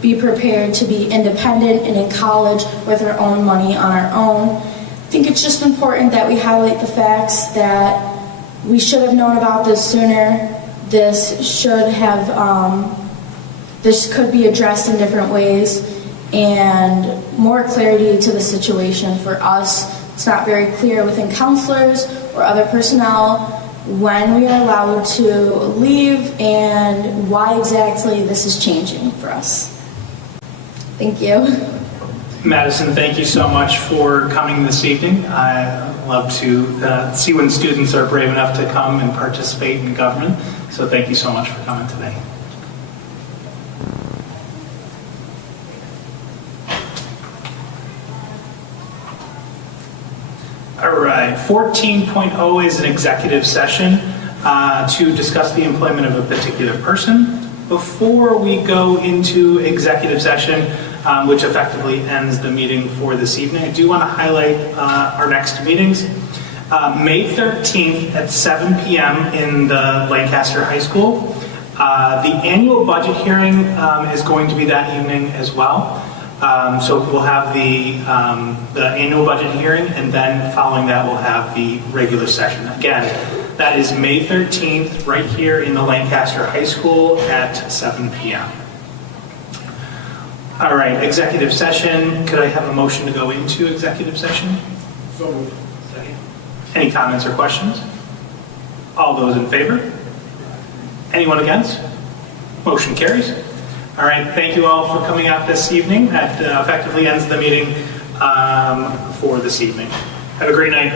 be prepared to be independent and in college with our own money on our own. I think it's just important that we highlight the facts that we should have known about this sooner. This could be addressed in different ways and more clarity to the situation for us. It's not very clear within counselors or other personnel when we are allowed to leave and why exactly this is changing for us. Thank you. Madison, thank you so much for coming this evening. I love to see when students are brave enough to come and participate in government. So thank you so much for coming today. All right, 14.0 is an executive session to discuss the employment of a particular person. Before we go into executive session, which effectively ends the meeting for this evening, I do want to highlight our next meetings. May 13th at 7 p.m. in the Lancaster High School. The annual budget hearing is going to be that evening as well. So we'll have the annual budget hearing, and then following that we'll have the regular session. Again, that is May 13th right here in the Lancaster High School at 7 p.m. All right, executive session. Could I have a motion to go into executive session? So moved. Second. Any comments or questions? All those in favor? Anyone against? Motion carries. All right, thank you all for coming out this evening. That effectively ends the meeting for this evening. Have a great night.